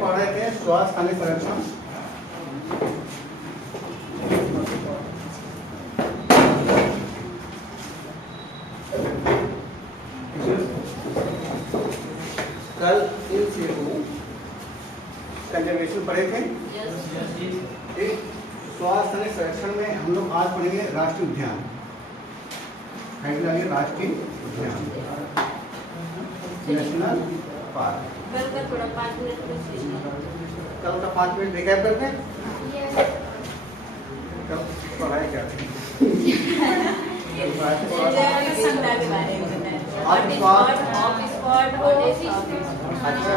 पढ़ रहे थे स्वास्थ्य स्थानीय संरक्षण। कल इन सीटों कंजर्वेशन पढ़े थे। स्वास्थ्य स्थानीय संरक्षण में हम लोग आज पढ़ेंगे राष्ट्रीय उद्यान। राष्ट्रीय उद्यान, नेशनल पार्क। कल का थोड़ा 5 मिनट कल का 5 मिनट रिकैप करते हैं। कल पढ़ाई क्या थी? अच्छा,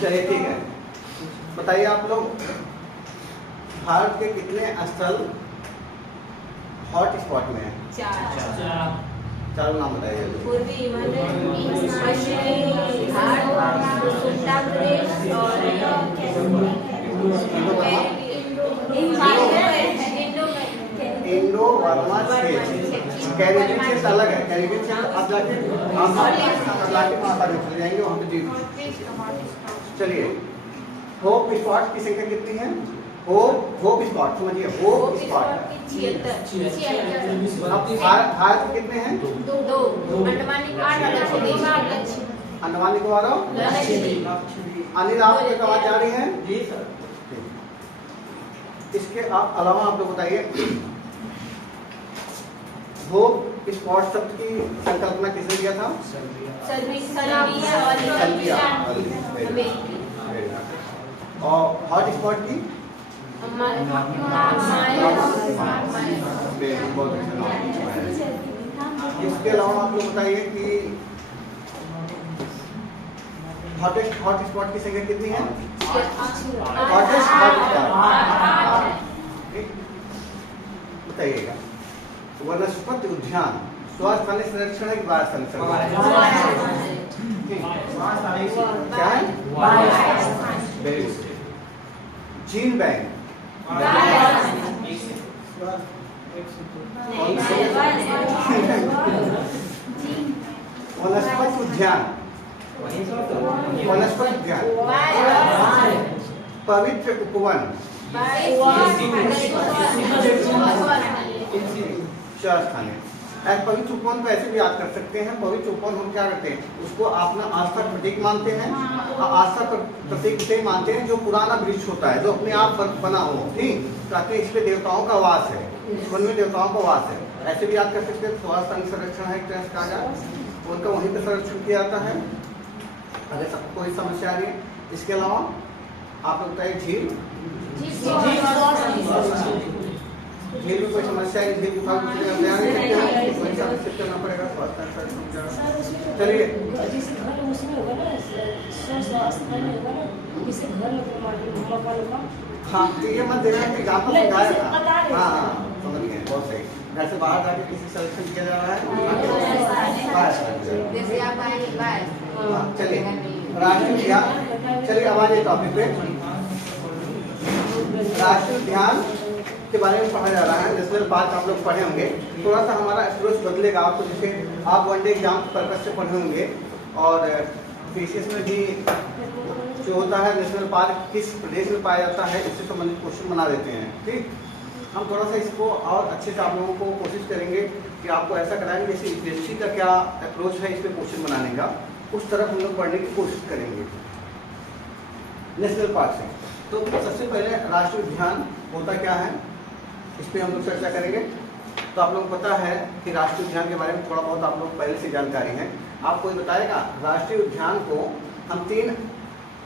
चलिए ठीक है। बताइए आप लोग भारत के कितने स्थल हॉट स्पॉट में है? 4 चारों नाम बताइए। पूर्वी हिमालय, पश्चिमी घाट, उत्तर प्रदेश और इंडो वर्मा क्षेत्र। कैरिबियन क्षेत्र अलग है। कैरिबियन क्षेत्र आप जाके अटलांटिक महासागर में चले जाएंगे, वहाँ पे द्वीप। चलिए, होप स्पॉट की संख्या कितनी है? होप स्पॉट समझिए, होप स्पॉट 76। अब भारत में कितने हैं? 2 अंडमान निकोबार और अनिल, आपकी आवाज जा रही है? जी सर। इसके अलावा आप लोग बताइए, होप स्पॉट शब्द की संकल्पना किसने किया था? और हॉट स्पॉट की इसके अलावा आप लोग बताइए कि हॉटेस्ट हॉट स्पॉट की संख्या कितनी है? हॉटेस्ट हॉट स्पॉट बताइएगा। वनस्पति उद्यान स्वास्थ्य स्थानीय संरक्षण है कि बाह्य स्थानीय संरक्षण? क्या है? Very good. जीन बैंक वनस्पति उद्यान, वनस्पति उद्यान, पवित्र उपवन, स्थानीय। पवित्र उपवन को ऐसे भी याद कर सकते हैं। पवित्र उपवन हम क्या करते हैं, उसको अपना आस्था का प्रतीक मानते हैं। आस्था का प्रतीक उसे मानते हैं जो पुराना वृक्ष होता है, जो अपने आप बना हो, ठीक, ताकि इसमें देवताओं का वास है, वन में देवताओं का वास है। ऐसे भी याद कर सकते हैं। स्वास्थ्य स्थानीय संरक्षण है, कहा जाए उनका वहीं पर संरक्षण किया जाता है। अगर सबको कोई समस्या आ रही है, इसके अलावा आप बताइए झील झील में कोई समस्या है? झील करना पड़ेगा। चलिए, हाँ ये मत देना कि गाँव में गाया था। हाँ समझ गए, बहुत सही। घर से बाहर जाके किसी संरक्षण किया जा रहा है। चलिए, राष्ट्रीय उद्यान। चलिए अब आइए टॉपिक पे। राष्ट्रीय उद्यान के बारे में पढ़ा जा रहा है। नेशनल पार्क आप लोग पढ़े होंगे। थोड़ा सा हमारा अप्रोच बदलेगा आपको, जैसे आप वन डे एग्जाम पर्पज से पढ़े होंगे और पीसीएस में भी जो होता है नेशनल पार्क किस प्रदेश में पाया जाता है, इससे संबंधित क्वेश्चन बना देते हैं। ठीक, हम थोड़ा सा इसको और अच्छे से आप लोगों को कोशिश करेंगे कि आपको ऐसा कराएंगे जैसे यूपीएससी का क्या अप्रोच है इस पर क्वेश्चन बनाने का, उस तरफ हम लोग पढ़ने की कोशिश करेंगे नेशनल पार्क से। तो सबसे पहले राष्ट्रीय उद्यान होता क्या है, इस पर हम लोग चर्चा करेंगे। तो आप लोगों को पता है कि राष्ट्रीय उद्यान के बारे में थोड़ा बहुत आप लोग पहले से जानकारी है। आपको ये बताएगा राष्ट्रीय उद्यान को हम तीन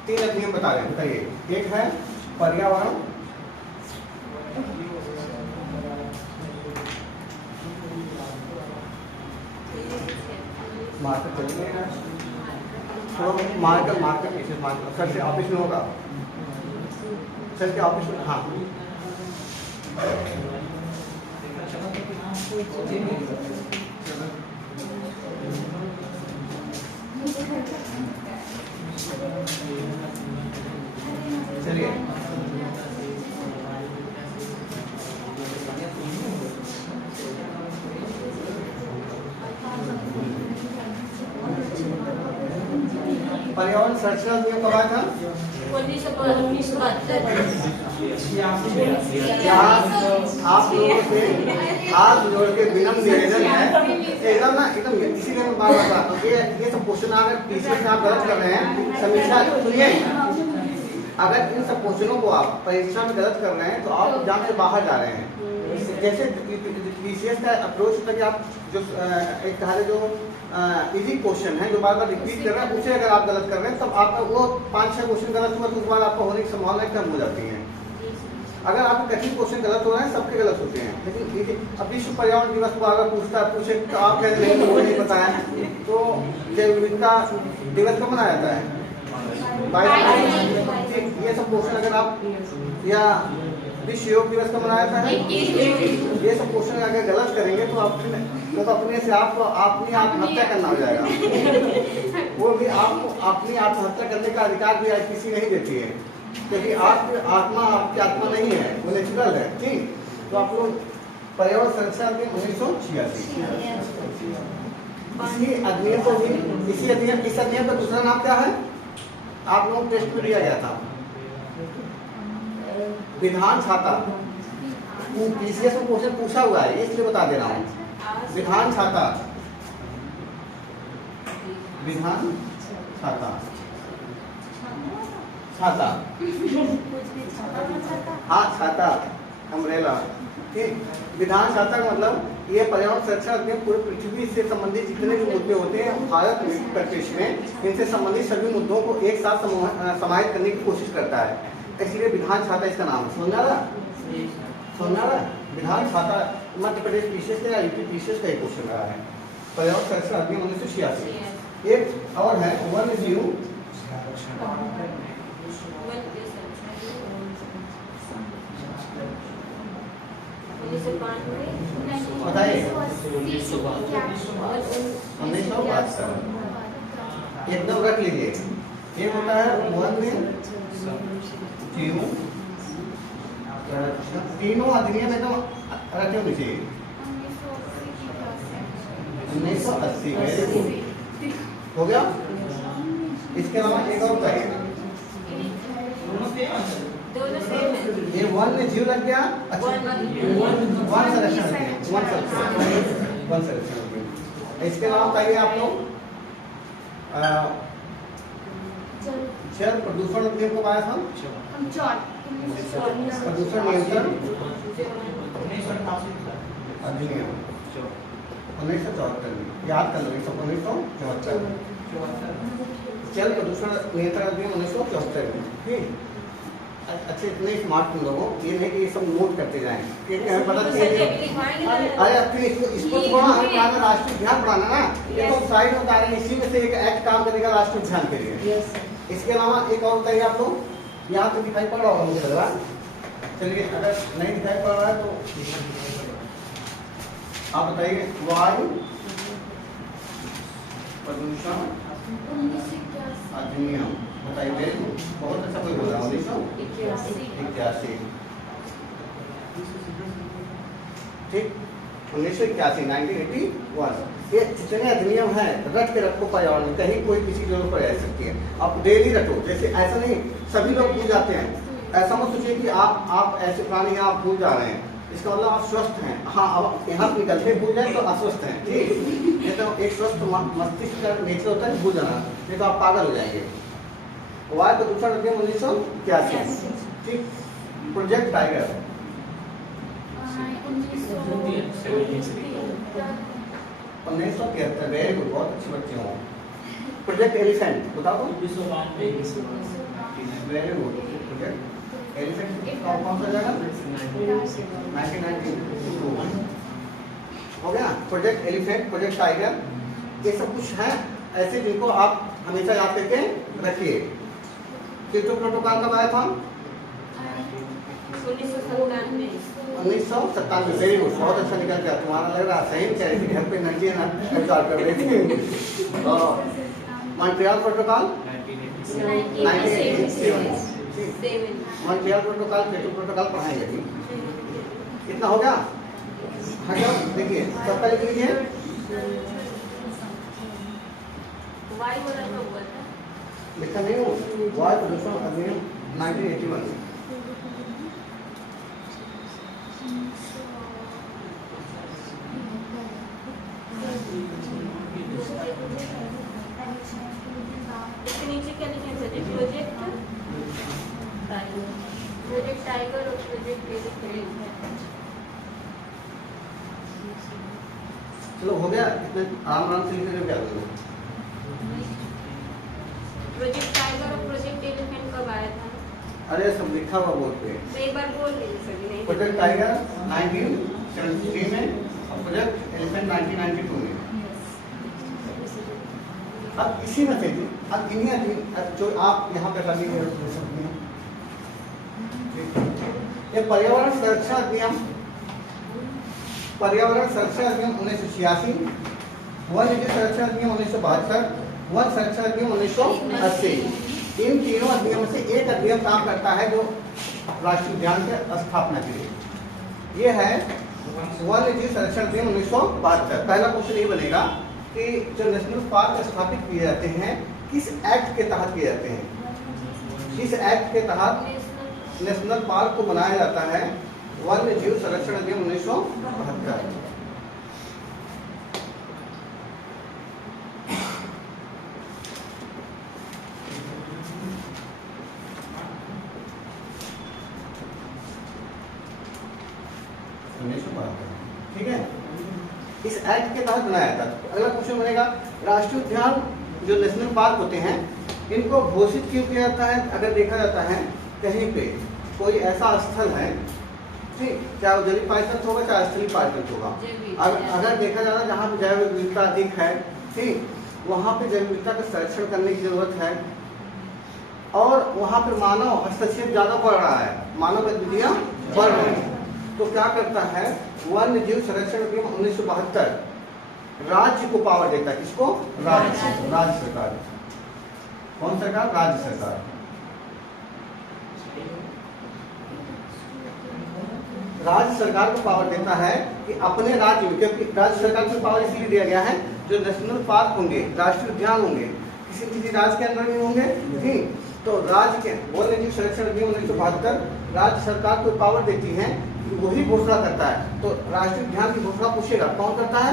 अधिनियम बता रहे हैं। बताइए, एक है पर्यावरण, मार्केट चलिएगा, मार्केट सर से ऑफिस में होगा, सर के ऑफिस में। हाँ चलिए, पर्यावरण संरक्षण अधिनियम कब आया था? 1972। यहाँ आप लोगों से हाथ जोड़ के विनम्र निवेदन है, एकदम ना एकदम इसीलिए मैं बार बार बताता हूँ ये सब क्वेश्चन अगर पीसीएस में आप गलत कर रहे हैं, समीक्षा सुनिए, अगर इन सब क्वेश्चनों को आप परीक्षा में गलत कर रहे हैं तो आप एग्जाम से बाहर जा रहे हैं। जैसे पीसीएस का अप्रोच होता है कि आप जो एक कहा जो इजी क्वेश्चन है जो बार बार रिपीट कर रहे हैं उसे अगर आप गलत कर रहे हैं तब आपका वो 5-6 क्वेश्चन गलत हुआ तो उस बार आपका होने की संभावना कम हो जाती है। अगर आपके कठिन क्वेश्चन गलत हो रहे हैं सबके गलत होते हैं, लेकिन अब विश्व पर्यावरण दिवस को अगर पूछे तो आप कहते हैं वो नहीं पता है, तो जैव विविधता दिवस कब मनाया जाता है? 22 ये सब क्वेश्चन अगर आप या विश्व योग दिवस कब मनाया जाता है? ये सब क्वेश्चन अगर गलत करेंगे तो अपने से आपको अपनी आत्महत्या करना हो जाएगा। वो भी आपको अपनी आत्महत्या करने का अधिकार भी आईपीसी नहीं देती है, क्योंकि आपकी आत्मा नहीं है, वो नेचुरल है। ठीक, तो आप लोग पर्यावरण संरक्षण अधिनियम 1986 इस अधिनियम का दूसरा नाम क्या है? आप लोगों को टेस्ट में दिया गया था, विधान छाता। पीसीएस में क्वेश्चन पूछा हुआ है इसलिए बता दे रहा हूँ। विधान छाता, विधान छाता, छाता, हाँ छाता, अम्ब्रेला। ठीक, विधान छाता का मतलब ये पर्यावरण संरक्षण अधिनियम पूरी पृथ्वी से संबंधित जितने भी मुद्दे होते हैं भारत में परिप्रेक्ष्य में इनसे संबंधित सभी मुद्दों को एक साथ समाहित करने की कोशिश करता है, इसलिए विधान छाता इसका नाम है। समझा रहा? विधान छाता मध्य प्रदेश पीसीएस का या यूपी पीसीएस का एक क्वेश्चन रहा है। पर्यावरण संरक्षण अधिनियम 1986। एक और है वन्य जीव बताइए 1972 एकदम रख लीजिए। एक होता है वन्य जीव, तीनों अधिनियम एकदम रखे होने चाहिए। 1980 हो गया। इसके अलावा एक और बताइए, ये वन्य जीव लग गया। वन संरक्षण। इसके अलावा बताइए आप लोग जल प्रदूषण अधिनियम कब आया था? प्रदूषण नियंत्रण अधिनियम 1974 में, याद कर लो 1974। जल प्रदूषण नियंत्रण अधिनियम 1974 में। ठीक, अच्छे इतने स्मार्ट तुम लोगों, ये नहीं कि ये सब नोट करते जाएं, हमें पता चले। अरे अब फिर इसको थोड़ा हमें क्या राष्ट्रीय ध्यान बढ़ाना ना, ये तो साइड में बता रहे हैं, इसी में से एक एक्ट काम करेगा राष्ट्रीय ध्यान के लिए। इसके अलावा एक और बताइए आप लोग, यहाँ तो दिखाई पड़ रहा होगा मुझे लग रहा है। चलिए अगर नहीं दिखाई पड़ रहा है तो आप बताइए वायु प्रदूषण अधिनियम बताइए। बहुत अच्छा कोई बोल रहा है 1981। ठीक, 1981 1981। ये जितने अधिनियम है रट के रखो पर्यावरण में, कहीं कोई किसी जरूरत पर आ सकती है। आप डेली रखो, जैसे ऐसा नहीं सभी लोग भूल जाते हैं, ऐसा मत सोचिए कि आप ऐसे प्राणी हैं आप भूल जा रहे हैं, इसका मतलब आप स्वस्थ हैं। हाँ, अब यहाँ निकलते भूल जाए तो अस्वस्थ हैं। ठीक, ये तो एक स्वस्थ मस्तिष्क का नेचर होता है भूल जाना, नहीं तो आप पागल हो जाएंगे। वायु प्रदूषण अधिनियम 1981। ठीक, प्रोजेक्ट टाइगर 1973। वेरी गुड, बहुत अच्छे बच्चे हो। प्रोजेक्ट एलिफेंट बताओ। वेरी गुड, प्रोजेक्ट एलिफेंट कौन सा जाएगा? 1992 हो गया। प्रोजेक्ट एलिफेंट, प्रोजेक्ट टाइगर, ये सब कुछ है ऐसे जिनको आप हमेशा याद करके रखिए। क्योटो प्रोटोकॉल कब आया था? 1997। वेरी गुड, बहुत अच्छा निकल गया तुम्हारा, लग रहा सही कह रही थी, घर पे एनर्जी एब्जॉर्ब कर रही थी। Montreal protocol 1987। Montreal protocol, Kyoto protocol पढ़ाएंगे। ठीक, इतना हो गया। हाँ, देखिए सब पहले लीजिए लिखा नहीं हो, वायु प्रदूषण अधिनियम 1981। इसके नीचे क्या लिखा है? प्रोजेक्ट टाइगर और प्रोजेक्ट एलिफेंट। चलो हो गया, इतने आराम से लिख क्या करो। प्रोजेक्ट टाइगर और प्रोजेक्ट एलिफेंट कब आया था? अरे सब लिखा हुआ बोर्ड पे। तो एक बार बोल दीजिए, सभी नहीं प्रोजेक्ट टाइगर 1973 में और प्रोजेक्ट एलिफेंट 1992 में। अब इसी में थे, अब इन्हीं जो आप यहाँ पे करनी है ये पर्यावरण संरक्षण अधिनियम, पर्यावरण संरक्षण अधिनियम 1986, वन जीव संरक्षण अधिनियम 1972, वन संरक्षण अधिनियम 1980। इन तीनों अधिनियम से एक अधिनियम काम करता है जो राष्ट्रीय उद्यान के स्थापना के लिए। ये है वन जीव संरक्षण अधिनियम 1972। पहला क्वेश्चन ये बनेगा कि जो नेशनल पार्क स्थापित किए जाते हैं किस एक्ट के तहत किए जाते हैं? किस एक्ट के तहत नेशनल पार्क को बनाया जाता है? वन्य जीव संरक्षण अधिनियम 1972। ठीक है, इस एक्ट के तहत बनाया था। अगला क्वेश्चन बनेगा राष्ट्रीय उद्यान जो नेशनल पार्क होते हैं इनको घोषित क्यों किया जाता है? अगर देखा जाता है कहीं पे कोई ऐसा स्थल है, ठीक, चाहे वो जलीय पार्षद होगा चाहे स्थलीय पार्षद होगा, अगर देखा जाता है जहाँ पे जैव विविधता अधिक है, ठीक, वहाँ पे जैव विविधता का संरक्षण करने की जरूरत है और वहाँ पे मानव हस्तक्षेप ज्यादा बढ़ रहा है, मानव गतिविधियाँ बढ़ रही है, तो क्या करता है वन्य जीव संरक्षण अधिनियम 1972 राज्य को पावर देता है। किसको? राज्य सरकार। कौन सरकार? राज्य सरकार। राज्य सरकार को पावर देता है कि अपने राज्य में, क्योंकि राज्य सरकार को पावर इसलिए दिया गया है जो नेशनल पार्क होंगे, राष्ट्रीय उद्यान होंगे, किसी राज्य के अंदर में होंगे, ठीक, तो राज्य के वन्य जीव संरक्षण अधिनियम 1972 राज्य सरकार को पावर देती है, वही घोषणा करता है। तो राष्ट्रीय उद्यान की घोषणा पूछेगा कौन करता है?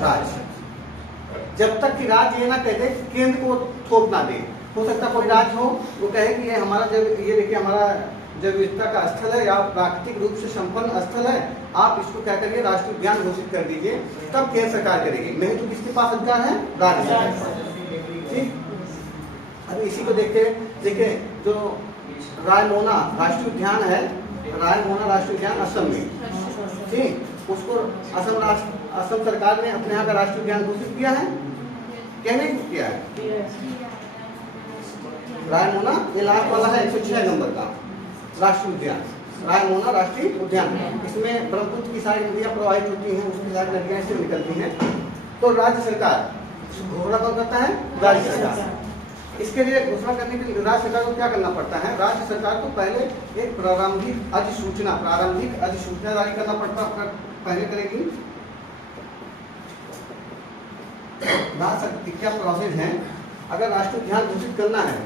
राज्य। जब तक कि राज्य ये ना कह दे केंद्र को थोप ना दे। हो सकता कोई राज्य हो वो कहे कि ये हमारा जब ये देखिए हमारा जैव विविधता का स्थल है या प्राकृतिक रूप से संपन्न स्थल है, आप इसको क्या करिए राष्ट्रीय उद्यान घोषित कर दीजिए, तब केंद्र सरकार करेगी। नहीं तो किसके पास अधिकार है? राज्य सरकार। ठीक, अभी इसी को देखिए जो रायमोना राष्ट्रीय उद्यान है, रायमोना राष्ट्रीय उद्यान असम में, ठीक, उसको असम सरकार ने अपने यहाँ का राष्ट्रीय उद्यान घोषित किया है, क्या नहीं किया है? रायमोना ये लास्ट वाला है 106 नंबर का राष्ट्रीय उद्यान, रायमोना राष्ट्रीय उद्यान। इसमें ब्रह्मपुत्र की सारी नदियाँ प्रवाहित होती हैं, उसकी सारी नदियाँ इससे निकलती हैं। तो राज्य सरकार घोषणा कौन करता है? राज्य सरकार। इसके लिए घोषणा करने के लिए राज्य सरकार को क्या करना पड़ता है? राज्य सरकार को पहले एक प्रारंभिक अधिसूचना जारी करना पड़ता, पहले करेगी। क्या प्रोसेस है? अगर राष्ट्रीय उद्यान घोषित करना है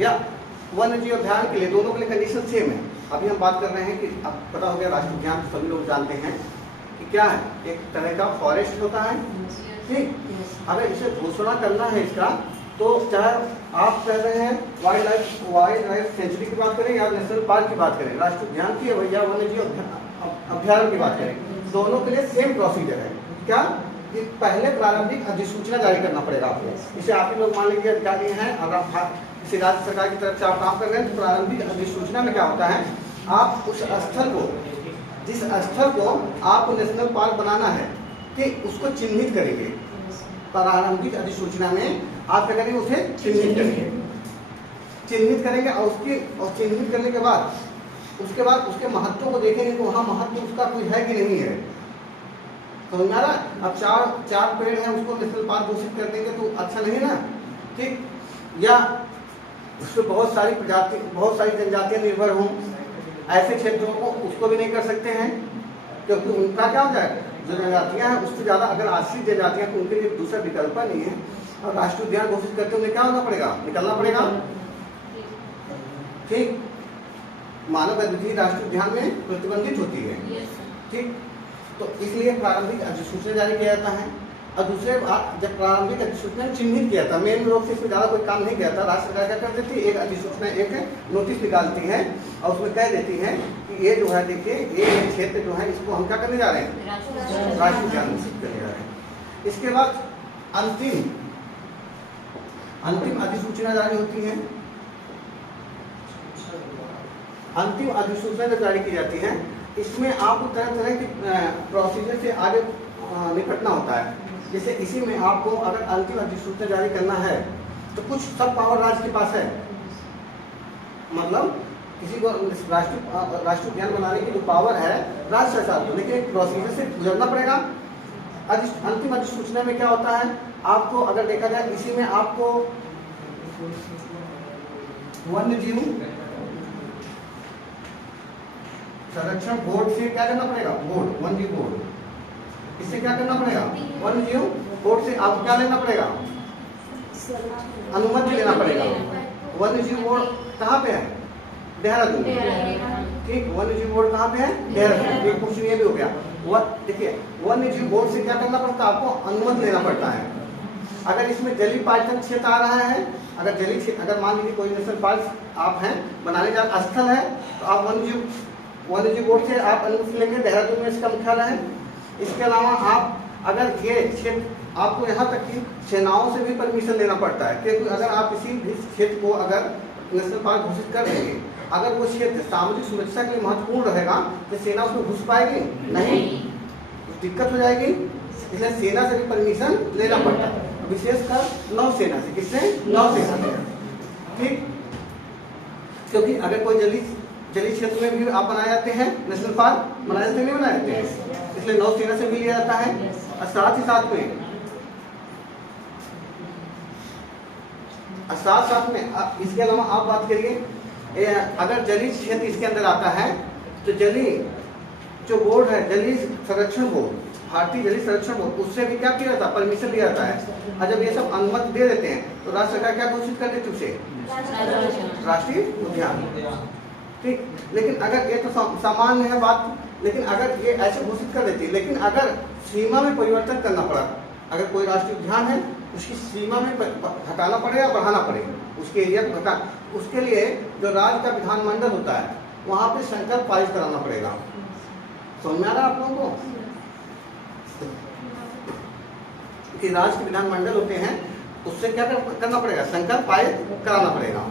या वन्य जीव अभ्यारण्य के लिए, दोनों के लिए कंडीशन सेम है। अभी हम बात कर रहे हैं कि अब पता हो गया राष्ट्रीय उद्यान सभी लोग जानते हैं कि क्या है, एक तरह का फॉरेस्ट होता है, ठीक। अगर इसे घोषणा करना है इसका, तो चाहे आप कह रहे हैं वाइल्ड लाइफ सेंचुरी की बात करें या नेशनल पार्क की बात करें, राष्ट्रीय उद्यान की या वन्य जीव अभ्यारण्य की बात करें, दोनों के लिए सेम प्रोसीजर है। क्या कि पहले प्रारंभिक अधिसूचना जारी करना पड़ेगा आपको। इसे आप ही लोग मान लीजिए अधिकारी हैं, अगर आप किसी राज्य सरकार की तरफ से आप काम कर रहे हैं, तो प्रारंभिक अधिसूचना में क्या होता है, आप उस स्थल को, जिस स्थल को आपको नेशनल पार्क बनाना है, ठीक, उसको चिन्हित करेंगे। प्रारंभिक अधिसूचना में आप क्या करेंगे, उसे चिन्हित करेंगे और चिन्हित करने के बाद उसके महत्व को देखेंगे कि वहाँ महत्व उसका कोई है कि नहीं है। तो हमारा अब चार पेड़ है, उसको नेशनल पार्क घोषित कर देंगे तो अच्छा नहीं ना, ठीक। या उसमें बहुत सारी जनजातियां निर्भर हों, ऐसे क्षेत्रों को उसको भी नहीं कर सकते हैं, क्योंकि उनका क्या होता है, जो जनजातियाँ हैं उससे ज़्यादा अगर आश्रित जनजातियाँ तो उनके लिए दूसरा विकल्प नहीं है, और राष्ट्रीय उद्यान घोषित करते उन्हें क्या होना पड़ेगा, निकलना पड़ेगा। ठीक, मानव गतिविधि राष्ट्रीय उद्यान में प्रतिबंधित होती है। ठीक, तो इसलिए प्रारंभिक अधिसूचना जारी किया जाता है। और दूसरे जब प्रारंभिक अधिसूचना चिन्हित किया था, मेन रूप से इसमें ज़्यादा कोई काम नहीं किया था, राज्य सरकार क्या कर देती है, एक अधिसूचना एक नोटिस निकालती है और उसमें कह देती है कि ये जो है देखिए ये क्षेत्र जो है इसको हम क्या करने जा रहे हैं, राष्ट्रीय उद्यान घोषित करने जा रहे हैं। इसके बाद अंतिम अधिसूचना जारी होती है। अंतिम अधिसूचना जब जारी की जाती है इसमें आपको तरह तरह की प्रोसीजर से आगे निपटना होता है। जैसे इसी में आपको अगर अंतिम अधिसूचना जारी करना है तो कुछ सब पावर राज्य के पास है, मतलब किसी को राष्ट्रीय उद्यान बनाने की जो पावर है राज्य सरकार को, लेकिन एक प्रोसीजर से गुजरना पड़ेगा। अंतिम अधिसूचना में क्या होता है, आपको अगर देखा जाए इसी में आपको वन्य जीव संरक्षण बोर्ड से क्या करना पड़ेगा, बोर्ड वन्य जीव बोर्ड, इससे क्या करना पड़ेगा, वन्य जीव बोर्ड से आपको क्या लेना पड़ेगा, अनुमति लेना पड़ेगा। वन्य जीव बोर्ड कहाँ पे है, देहरादून। ठीक, वन्य जीव बोर्ड कहाँ पे है, देहरादून। एक क्वेश्चन ये भी हो गया। देखिए वन्य जीव बोर्ड से क्या करना पड़ता है, आपको अनुमति लेना पड़ता है। अगर इसमें जलीय पर्यटन क्षेत्र आ रहा है, अगर जलीय क्षेत्र, अगर मान लीजिए कोई नेशनल पार्क आप हैं बनाने जा स्थल है, तो आप वन्य जीव बोर्ड से आप अनुमति लेंगे, देहरादून में इसका मुख्यालय है। इसके अलावा आप अगर ये क्षेत्र, आपको यहाँ तक कि सेनाओं से भी परमिशन लेना पड़ता है, क्योंकि अगर आप किसी भी क्षेत्र को अगर नेशनल पार्क घोषित कर देंगे, अगर वो क्षेत्र सामाजिक सुरक्षा के लिए महत्वपूर्ण रहेगा तो सेना उसमें घुस पाएगी नहीं, दिक्कत हो जाएगी। इसलिए सेना से भी परमिशन लेना पड़ता है, विशेषकर नौसेना से। किससे, नौसेना से। ठीक, क्योंकि अगर कोई जलीय क्षेत्र में भी आप बनाए जाते हैं नेशनल पार्क, बनाए जाते नहीं बनाए जाते हैं, इसलिए नौसेना से भी लिया जाता है। और साथ ही साथ में इसके अलावा आप बात करिए, अगर जलीय क्षेत्र इसके अंदर आता है तो जलीय जो बोर्ड है, जलीय संरक्षण बोर्ड, भारतीय जलीय संरक्षण बोर्ड, उससे भी क्या किया जाता है, परमिशन लिया जाता है। और जब ये सब अनुमति दे देते हैं तो राज्य सरकार क्या घोषित कर देती है, उसे राष्ट्रीय उद्यान। ठीक, लेकिन अगर ये तो सामान्य है बात, लेकिन अगर ये ऐसे घोषित कर देती है, लेकिन अगर सीमा में परिवर्तन करना पड़ा, अगर कोई राष्ट्रीय उद्यान है उसकी सीमा में हटाना पड़ेगा, बढ़ाना पड़ेगा, उसके एरिया को घटा, उसके लिए जो राज्य का विधानमंडल होता है वहाँ पे संकल्प पारित कराना पड़ेगा। समझ में आ रहा है आप लोगों को कि राज्य के विधानमंडल होते हैं, उससे क्या करना पड़ेगा, संकल्प पारित कराना पड़ेगा।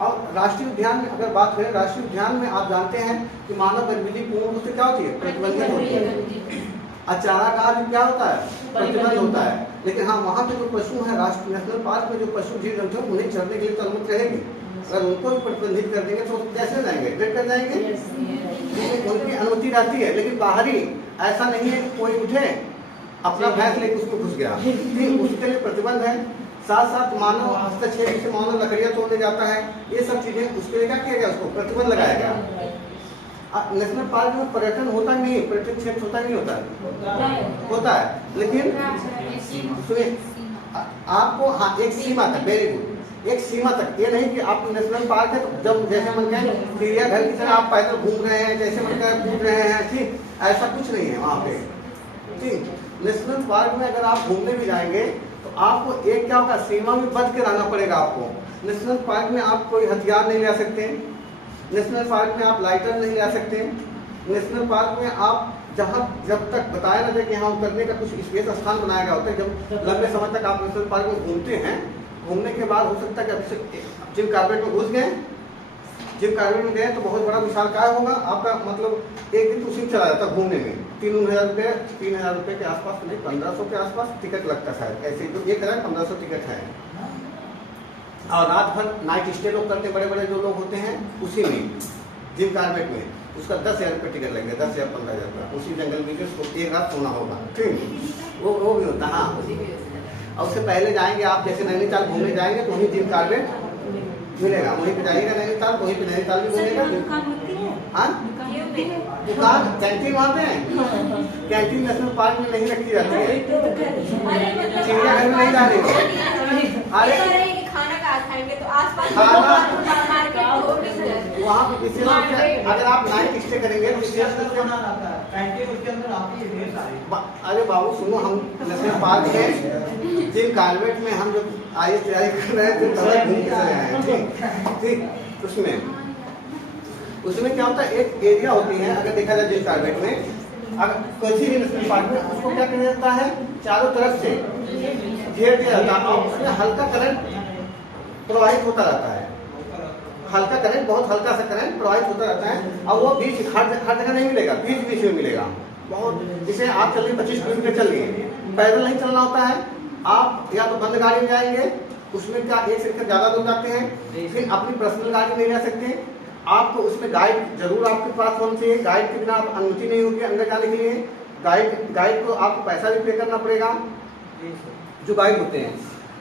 और राष्ट्रीय उद्यान में अगर बात करें, राष्ट्रीय उद्यान में आप जानते हैं कि मानव गतिविधि पूर्ण रूप से क्या होती है, प्रतिबंधित होती है। चारागाह क्या होता है, प्रतिबंध होता है। लेकिन हाँ, वहाँ पे जो पशु हैं, राष्ट्रीय नेशनल पार्क में जो पशु जीव जंतु हैं उन्हें चरने के लिए तो अनुमति रहेगी। अगर उनको भी प्रतिबंधित कर देंगे तो कैसे जाएंगे, डेट कर जाएंगे, उनकी अनुमति रहती है। लेकिन बाहरी ऐसा नहीं है कि कोई उठे अपना भैंस लेकर उसको घुस गया, उसके लिए प्रतिबंध है। साथ साथ मानव हस्तक्षेप, जैसे मानव लकड़ियाँ तोड़ने जाता है, ये सब चीजें, उसके लिए क्या किया गया, उसको प्रतिबंध लगाया गया। नेशनल पार्क में पर्यटन होता ही नहीं, पर्यटन क्षेत्र होता ही नहीं होता है, लेकिन सुनिए आपको, हाँ एक सीमा तक, वेरी गुड, एक सीमा तक। ये नहीं कि आप नेशनल पार्क है तो जब जैसे मन कहें चिड़ियाघर की तरह आप पैदल घूम रहे हैं, जैसे मन कहें कूद रहे हैं, ठीक, ऐसा कुछ नहीं है वहाँ पे। ठीक, नेशनल पार्क में अगर आप घूमने भी जाएंगे तो आपको एक क्या होगा, सीमा में बच के रहना पड़ेगा आपको। नेशनल पार्क में आप कोई हथियार नहीं ले सकते, नेशनल पार्क में आप लाइटर नहीं ले सकते, नेशनल पार्क में आप जहाँ जब तक बताया ना जाए कि यहाँ उतरने का कुछ स्पेस स्थान बनाया गया होता है। जब लंबे समय तक आप नेशनल पार्क में घूमते हैं, घूमने के बाद हो सकता है कि जिम कार्पेट में घुस गए, जिम कार्पेट में गए तो बहुत बड़ा विशालकाय होगा आपका, मतलब एक दिन तो उसी में चला जाता घूमने में। 3,000 रुपये के आसपास, नहीं 1500 के आसपास टिकट लगता है, ऐसे तो 1,1500 टिकट है। और रात भर नाइट स्टे लोग करते, बड़े बड़े जो लोग होते हैं उसी में, जिम कार्पेट में, उसका 10,000 रुपये टिकट लगेगा, 10,000 15,000 रुपये। उसी जंगल में उसको एक रात सोना होगा, ठीक, वो भी होता है। हाँ, और उससे पहले जाएंगे आप, जैसे नैनीताल घूमने जाएंगे तो वहीं जिम कार्पेट मिलेगा, वहीं पे जाइएगा नैनीताल, वहीं पे नैनीताल भी घूमेगा। हाँ दुकान कैंटीन वहाँ पे है, कैंटीन नेशनल पार्क में नहीं रखी जाती है, चिड़ियाघर में नहीं डाली। अरे खाना कहाँ खाएंगे, तो आसपास खाना मार्केट हो भी है। वहाँ पे विशेष रूप से अगर आप नाइट स्टे करेंगे तो विशेष रूप से कैंटीन उसके अंदर आती है ढेर सारी। अरे बाबू सुनो, हम नेशनल पार्क में जिम कार्बेट में हम जो आई तैयारी कर रहे थे तो घूम के चले आए। ठीक ठीक, उसमें क्या होता है, एक एरिया होती है अगर देखा जाए जिम कार्बेट में, अगर किसी भी नेशनल पार्क में उसको क्या किया जाता है, चारों तरफ से घेर दिया जाता है और उसमें हल्का करंट प्रवाहित होता रहता है, हल्का करंट, बहुत हल्का सा करंट प्रवाहित होता रहता है। और वो बीच हर जगह नहीं मिलेगा, बीच बीच में मिलेगा। बहुत जैसे आप चल रहे 25 किलोमीटर चल रही है, पैदल नहीं चलना होता है, आप या तो बंद गाड़ी में जाएंगे, उसमें क्या एक से ज्यादा लोग जाते हैं, फिर अपनी पर्सनल गाड़ी नहीं जा सकते, आपको उसमें गाइड जरूर आपके पास होना चाहिए, गाइड के बिना आप अनुमति नहीं होगी अंदर जाने के लिए। गाइड को आपको पैसा भी पे करना पड़ेगा, जो गाइड होते हैं।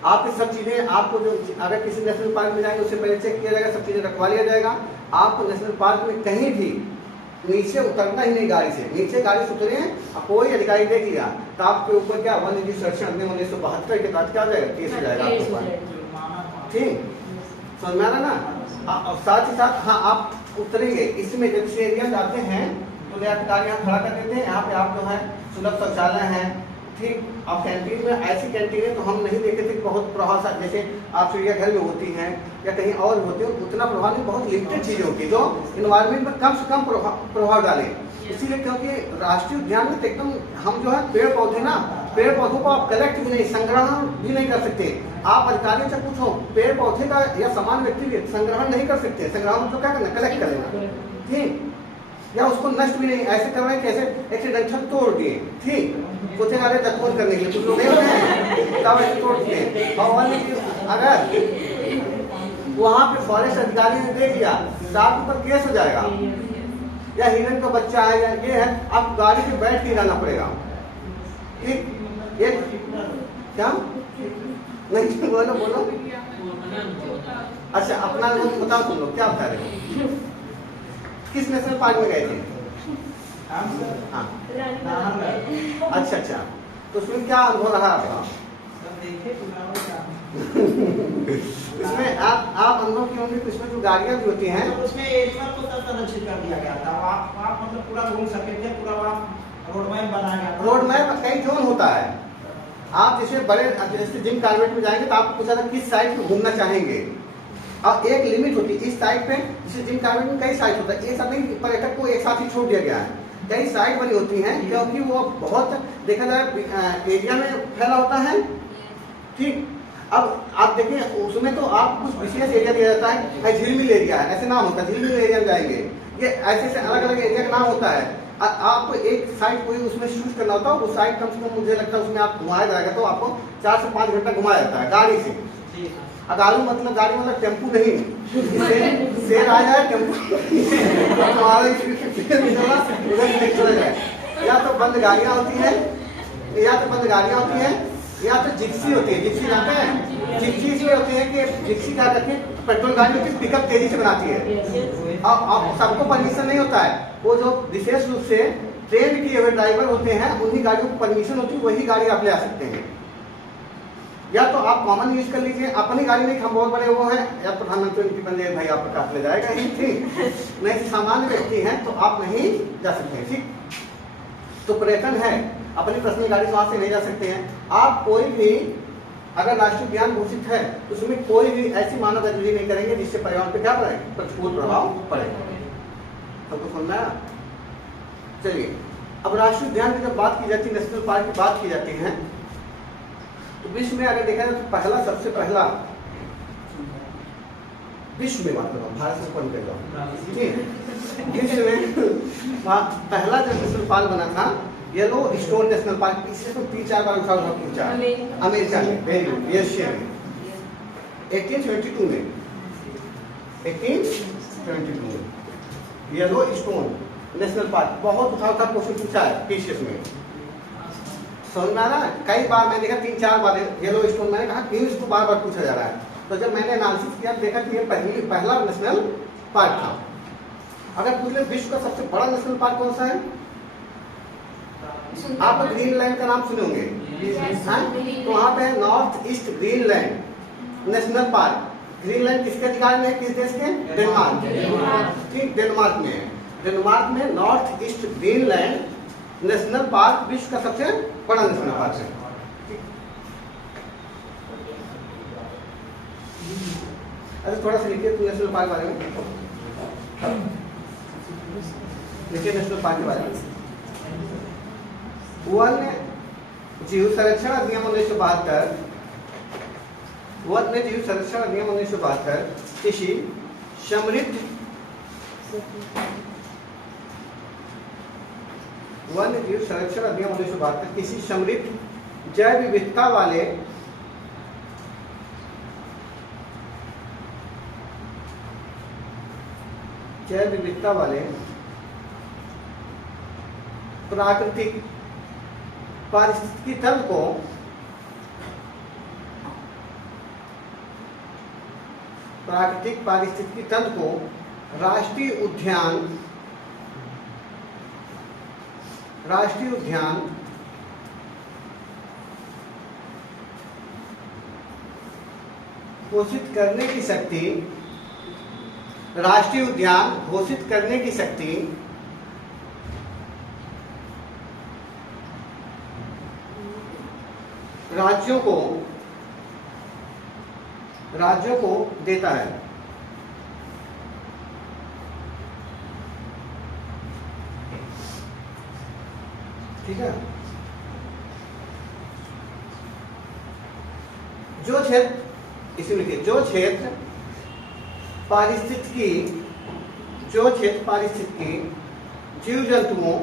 आपकी सब चीजें आपको जो अगर किसी नेशनल पार्क में जाएंगे उससे पहले चेक किया जाएगा, सब चीजें रखवा लिया जाएगा। आपको नेशनल पार्क में कहीं भी नीचे उतरना ही नहीं गाड़ी से, नीचे गाड़ी से उतरे कोई अधिकारी देख लिया तो आपके ऊपर क्या वन्य जीव संरक्षण अधिनियम 1972 के तहत क्या हो जाएगा, केस हो जाएगा आपके ऊपर। ठीक समझ में आ रहा ना। और साथ ही साथ हाँ आप उतरेंगे, इसमें जब इस एरिया में आते हैं तो गाड़ी यहाँ खड़ा कर देते हैं, यहाँ पे आप जो है सुलभ शौचालय है। ठीक, अब कैंटीन में ऐसी कैंटीन तो हम नहीं देखे थे बहुत प्रभावशाली, जैसे आप चिड़ियाघर में होती हैं या कहीं और होती है, उतना प्रभाव नहीं, बहुत लिमिटेड चीजें होती है जो इन्वायरमेंट में कम से कम प्रभाव डाले। इसीलिए क्योंकि राष्ट्रीय उद्यान में तो एकदम हम जो है पेड़ पौधे ना, पेड़ पौधों को आप कलेक्ट भी नहीं, संग्रहण भी नहीं कर सकते। आप अधिकारियों से पूछो, पेड़ पौधे का या सामान्य व्यक्ति के संग्रहण नहीं कर सकते। संग्रहण तो क्या करना, कलेक्ट करना। ठीक, या उसको नष्ट भी नहीं, ऐसे कर रहे हैं कैसे एक्सीडेंटल तोड़ दिए। ठीक, सोचे जा रहे दत्तोन करने के लिए, कुछ लोग नहीं होते हैं तब ऐसे तोड़ दिए। और अगर वहाँ पे फॉरेस्ट अधिकारी ने देख लिया तो आपके ऊपर केस हो जाएगा, या हिरन का बच्चा है या ये है, आप गाड़ी पे बैठ के जाना पड़ेगा। ठीक, ये क्या नहीं बोलो बोलो, अच्छा अपना लोग बताओ, तुम लोग क्या बता रहे हो, किस नेशनल पार्क में गए थे? हाँ अच्छा अच्छा, तो उसमें क्या अनुभव रहा आपका? इसमें आप अनुभव की होंगे, इसमें जो गाड़ियाँ भी होती हैं उसमें एनिमल को संरक्षित कर दिया गया था, आप मतलब पूरा घूम सके थे, पूरा वहाँ रोड मैप बनाया गया। रोड मैप कई जोन होता है, आप जैसे बड़े जैसे जिम कार्बेट में जाएंगे तो आपको पूछा था किस साइड पे घूमना चाहेंगे, और एक लिमिट होती है इस साइड पे। जैसे जिम कार्बेट में कई साइड होता है, एक साथ नहीं, पर्यटक को एक साथ ही छोड़ दिया गया है, कई साइड बनी होती हैं क्योंकि वो बहुत देखा जाए एरिया में फैला होता है। ठीक, अब आप देखिए उसमें तो आप कुछ विशेष एरिया दिया जाता है, झिलमिल एरिया है ऐसे नाम होता है, झिलमिल एरिया में जाएंगे, ये ऐसे अलग अलग एरिया का नाम होता है। आपको एक साइड कोई उसमें शूट करना होता है, वो साइड कम से कम मुझे लगता है उसमें आप घुमाया जाएगा तो आपको 4 से 5 घंटा घुमाया जाता है गाड़ी से। गाड़ी मतलब टेम्पू नहीं, शेर आ जाए टेम्पू चला जाए, या तो बंद गाड़ियाँ होती हैं, या तो जिप्सी होती है। जिप्सी जानते हैं, जिप्सी इसलिए होती है कि जिप्सी क्या करती है, पेट्रोल गाड़ी होती है, पिकअप तेजी से बनाती है। अब सबको परमिशन नहीं होता है, वो जो विशेष रूप से ट्रेन किए हुए ड्राइवर होते हैं उन्हीं गाड़ियों को परमिशन होती है, वही गाड़ी आप ले आ सकते हैं। या तो आप कॉमन यूज कर लीजिए, अपनी गाड़ी में हम बहुत बड़े वो हैं, या प्रधानमंत्री उनकी बंदे भाई आप काट ले जाएगा ही। ठीक, नहीं सामान्य व्यक्ति हैं तो आप नहीं जा सकते हैं। ठीक, तो पर्यटन है, अपनी पर्सनल गाड़ी से वहां से नहीं जा सकते हैं। आप कोई भी अगर राष्ट्रीय उद्यान घोषित है तो उसमें कोई भी ऐसी मानव गतिविधि नहीं करेंगे जिससे पर्यावरण पे क्या पड़े, प्रतिकूल प्रभाव पड़ेगा। सबको सुनना है? चलिए, अब राष्ट्रीय उद्यान की जब बात की जाती है, नेशनल पार्क की बात की जाती है, तो विश्व में अगर देखा जाए तो सबसे पहला विश्व में बात करो, भारत से कौन कर जाओ। ठीक, विश्व में पहला जो नेशनल पार्क बना था येलो स्टोन नेशनल पार्क, इससे तो 3-4 बार उठा पूछा, अमेरिका में, वेरी गुड, एशिया में 1872 में 1872 में येलो स्टोन नेशनल पार्क बहुत उठा क्वेश्चन पूछा है पीसीएस में, समझ में आ रहा है? कई बार मैंने देखा 3-4 बार येलो स्टोन, मैंने कहा क्यों इसको बार बार पूछा जा रहा है, तो जब मैंने एनालिसिस किया देखा कि ये पहला नेशनल पार्क था। अगर पूछ ले विश्व का सबसे बड़ा नेशनल पार्क कौन सा है? आप ग्रीनलैंड का नाम सुने होंगे, हाँ? तो वहाँ पे है north east Greenland national park. Greenland किसके अधिकार में है, किस देश के? डेनमार्क। ठीक, डेनमार्क में है। डेनमार्क में north east Greenland national park विश्व का सबसे बड़ा नेशनल पार्क है। अरे थोड़ा सा लिखिए नेशनल पार्क बारे में, लिखिए नेशनल पार्क के बारे में। वन्य जीव संरक्षण अधिनियम 1972, वन्य जीव संरक्षण अधिनियम 1972 किसी समृद्ध वन्य जीव संरक्षण अधिनियम 1972 किसी समृद्ध जैव विविधता वाले प्राकृतिक पारिस्थितिकी तंत्र को राष्ट्रीय उद्यान घोषित करने की शक्ति राज्यों को देता है। ठीक है, जो क्षेत्र, इसी में जो क्षेत्र पारिस्थितिकी जीव जंतुओं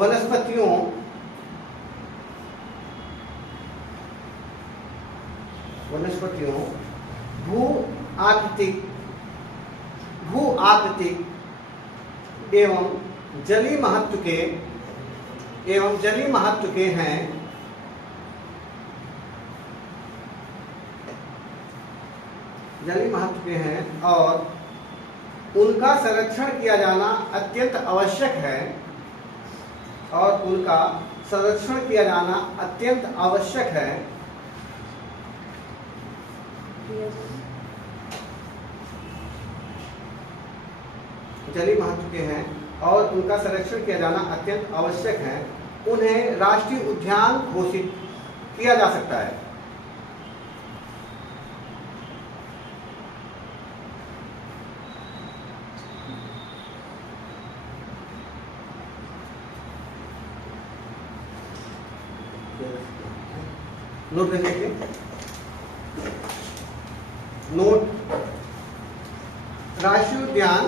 वनस्पतियों भू आकृतिक एवं जलीय महत्व के हैं, और उनका संरक्षण किया जाना अत्यंत आवश्यक है। जलीय महत्व के हैं और उनका संरक्षण किया जाना अत्यंत आवश्यक है। उन्हें राष्ट्रीय उद्यान घोषित किया जा सकता है। नोट कर लीजिए, नोट। राष्ट्रीय उद्यान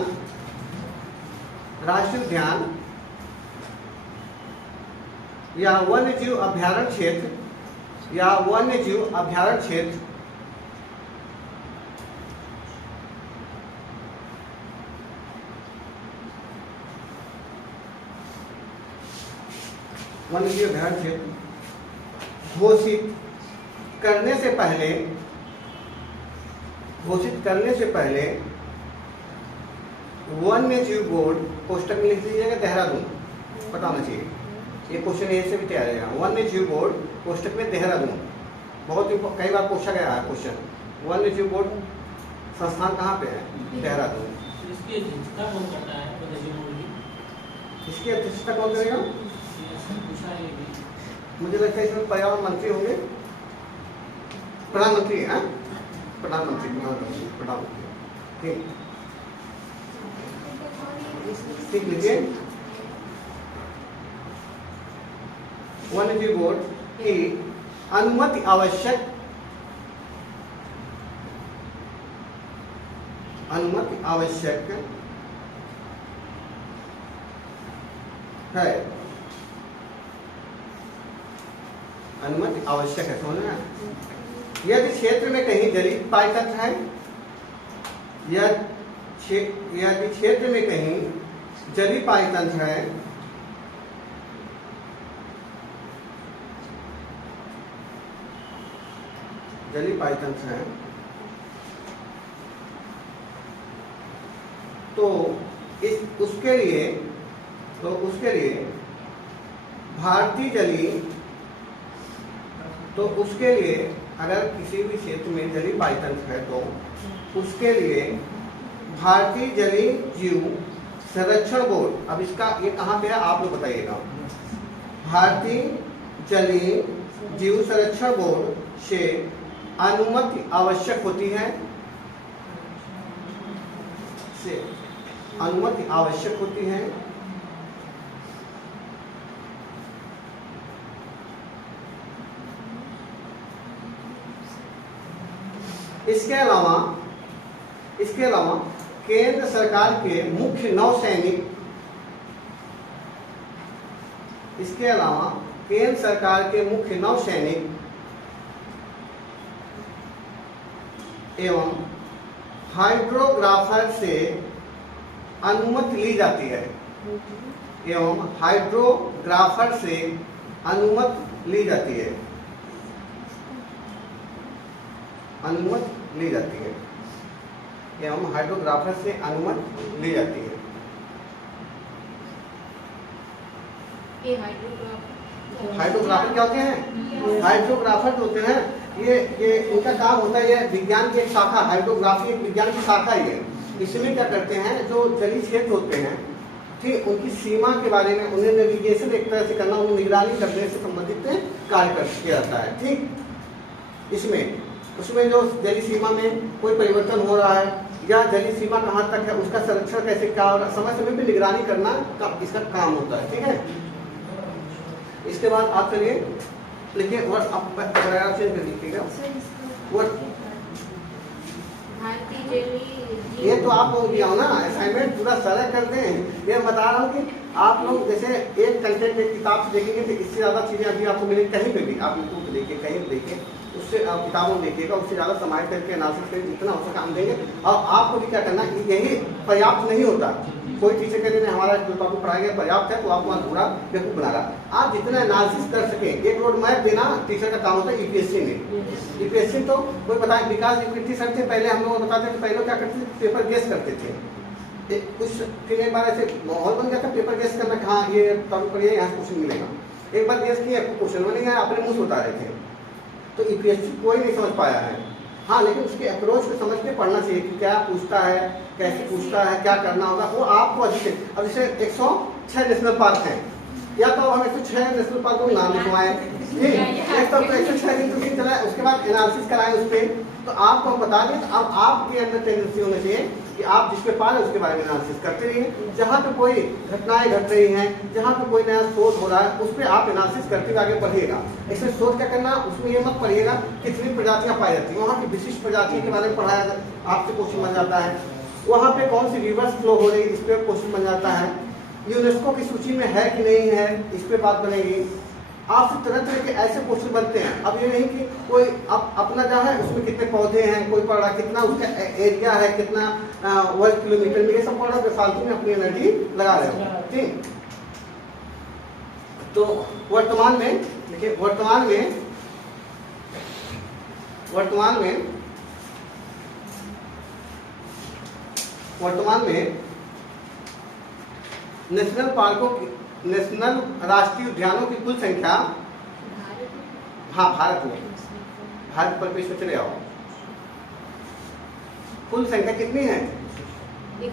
या वन्यजीव अभ्यारण्य क्षेत्र घोषित करने से पहले वन्य जीव बोर्ड, कोष्टक में लिख दीजिएगा देहरादून, पता होना चाहिए, ये क्वेश्चन ऐसे भी तैयार है। वन्य जीव बोर्ड कोष्टक में देहरादून, बहुत कई बार पूछा गया है क्वेश्चन। वन्य जीव बोर्ड संस्थान कहाँ पे है? देहरादून। इसकी अध्यक्षता कौन करता है? इसकी अध्यक्षता कौन करेगा? मुझे लगता है इसमें पर्यावरण मंत्री होंगे, प्रधानमंत्री है, प्रधानमंत्री। ठीक लीजिए, वन्यजीव बोर्ड की अनुमति आवश्यक है। अनुमति आवश्यक है, समझ में? यदि क्षेत्र में कहीं जलीय पारितंत्र है, यदि क्षेत्र में कहीं जलीय पारितंत्र है, जलीय पाइथन्स हैं तो उसके लिए भारतीय जलीय, तो उसके लिए अगर किसी भी क्षेत्र में जलीय पाइथन्स है तो उसके लिए भारतीय जलीय जीव संरक्षण बोर्ड, अब इसका ये कहाँ पे है आप लोग बताइएगा, भारतीय जलीय जीव संरक्षण बोर्ड से अनुमति आवश्यक होती है, से अनुमति आवश्यक होती है। इसके अलावा केंद्र सरकार के मुख्य नौसैनिक, इसके अलावा केंद्र सरकार के मुख्य नौसैनिक एवं हाइड्रोग्राफर से अनुमति ली जाती है, एवं हाइड्रोग्राफर से अनुमति ली जाती है, अनुमति ली जाती है, एवं हाइड्रोग्राफर से अनुमति ली जाती है। ये हाइड्रोग्राफर क्या होते हैं? हाइड्रोग्राफर जो होते हैं ये इनका काम होता है, ये विज्ञान की एक शाखा, हाइड्रोग्राफी एक विज्ञान की शाखा ही है। इसमें क्या करते हैं, जो जलीय क्षेत्र होते हैं ठीक, उनकी सीमा के बारे में उन्हें नेविगेशन एक तरह से करना, उन्हें निगरानी करने से संबंधित कार्य किया जाता है। ठीक, उसमें जो जलीय सीमा में कोई परिवर्तन हो रहा है या जलीय सीमा कहाँ तक है, उसका संरक्षण कैसे, क्या हो रहा है, समय समय पे निगरानी करना इसका काम होता है। ठीक है, इसके बाद आप चलिए लिखिए और आप पैराग्राफ चेंज कर लीजिएगा। भारतीय जलीय, ये तो आप लोग दिया हो ना असाइनमेंट, पूरा सारा कर दें। ये बता रहा हूँ कि आप लोग जैसे एक कंटेंट एक किताब से देखेंगे तो इससे ज़्यादा चीज़ें अभी आपको मिलेंगी, कहीं पे भी आप यूट्यूब पे देखिए, कहीं भी देखिए, उससे आप किताबों देखिएगा, उससे ज़्यादा समाज करके एनालिसिस करके जितना हो सके हम देंगे। और आपको भी क्या करना, यही पर्याप्त नहीं होता। कोई टीचर कह रहे हमारा जो टॉपिक पढ़ाया गया पर्याप्त है तो आप वहाँ पूरा बेवकूफ बना रहा। आप जितना एनालिसिस कर सके, एक रोड मैप देना टीचर का काम होता है। यूपीएससी में यूपीएससी तो कोई बताए, विकास यूपीएससी सर थे पहले, हम लोग बताते थे पहले क्या करते थे, पेपर गेस करते थे। कुछ फिर एक बार ऐसे माहौल बन गया था पेपर गेस करना कि हाँ ये टॉपिक पढ़िए यहाँ से क्वेश्चन मिलेगा। एक बार गेस किया क्वेश्चन बन गया, अपने मुँह से बता रहे थे, तो यूपीएससी कोई नहीं समझ पाया है। हाँ, लेकिन उसके अप्रोच को समझ के पढ़ना चाहिए कि क्या पूछता है, कैसे पूछता है, क्या करना होगा, वो आपको अधिक। अब जैसे 106 नेशनल पार्क हैं, या तो हम 106 नेशनल पार्क को नाम लिखवाएं, ठीक, तो 106 दिन चलाए, उसके बाद एनालिसिस कराएं उस पर, तो आपको हम बता दें। तो अब आपके अंदर टेंडेंसी होनी चाहिए कि आप जिस पे पा रहे उसके बारे में एनालिसिस करते रहिए। जहाँ पे कोई घटनाएं घट रही हैं, जहाँ पे कोई नया शोध हो रहा है, उस पर आप एनालिसिस करते हुए आगे बढ़िएगा। इसमें शोध क्या करना, उसमें ये मत पढ़िएगा कितनी प्रजातियां पाई जाती हैं, वहाँ की विशिष्ट प्रजातियों के बारे में पढ़ाया आपसे क्वेश्चन बन जाता है। वहाँ पे कौन सी रिवर्स फ्लो हो रही है, इस पर क्वेश्चन बन जाता है। यूनेस्को की सूची में है कि नहीं है, इस पर बात बनेगी। आपसे तरह तरह के ऐसे क्वेश्चन बनते हैं। अब ये नहीं कि कोई अपना जहाँ है उसमें कितने पौधे हैं, कोई पढ़ रहा कितना उसका एरिया है, कितना वर्ग किलोमीटर में, ये सब पढ़ रहा है, फालतू में अपनी एनर्जी लगा रहे हो। ठीक, तो वर्तमान में देखिए, वर्तमान में नेशनल पार्कों की, नेशनल राष्ट्रीय उद्यानों की कुल संख्या, हाँ भारत परिपेक्ष में चले आओ, कुल संख्या कितनी है? 100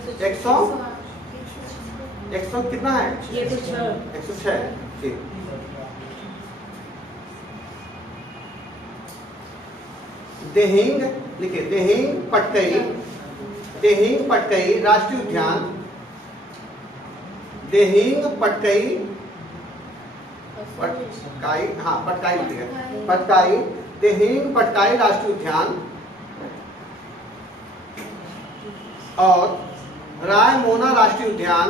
कितना है? 106। ठीक, देहिंग लिखिए, देहिंग पटकई राष्ट्रीय उद्यान, देहिंग पटकई, हाँ पटकाई लिखी है, पटकाई, देहिंग पटकाई राष्ट्रीय उद्यान और रायमोना राष्ट्रीय उद्यान,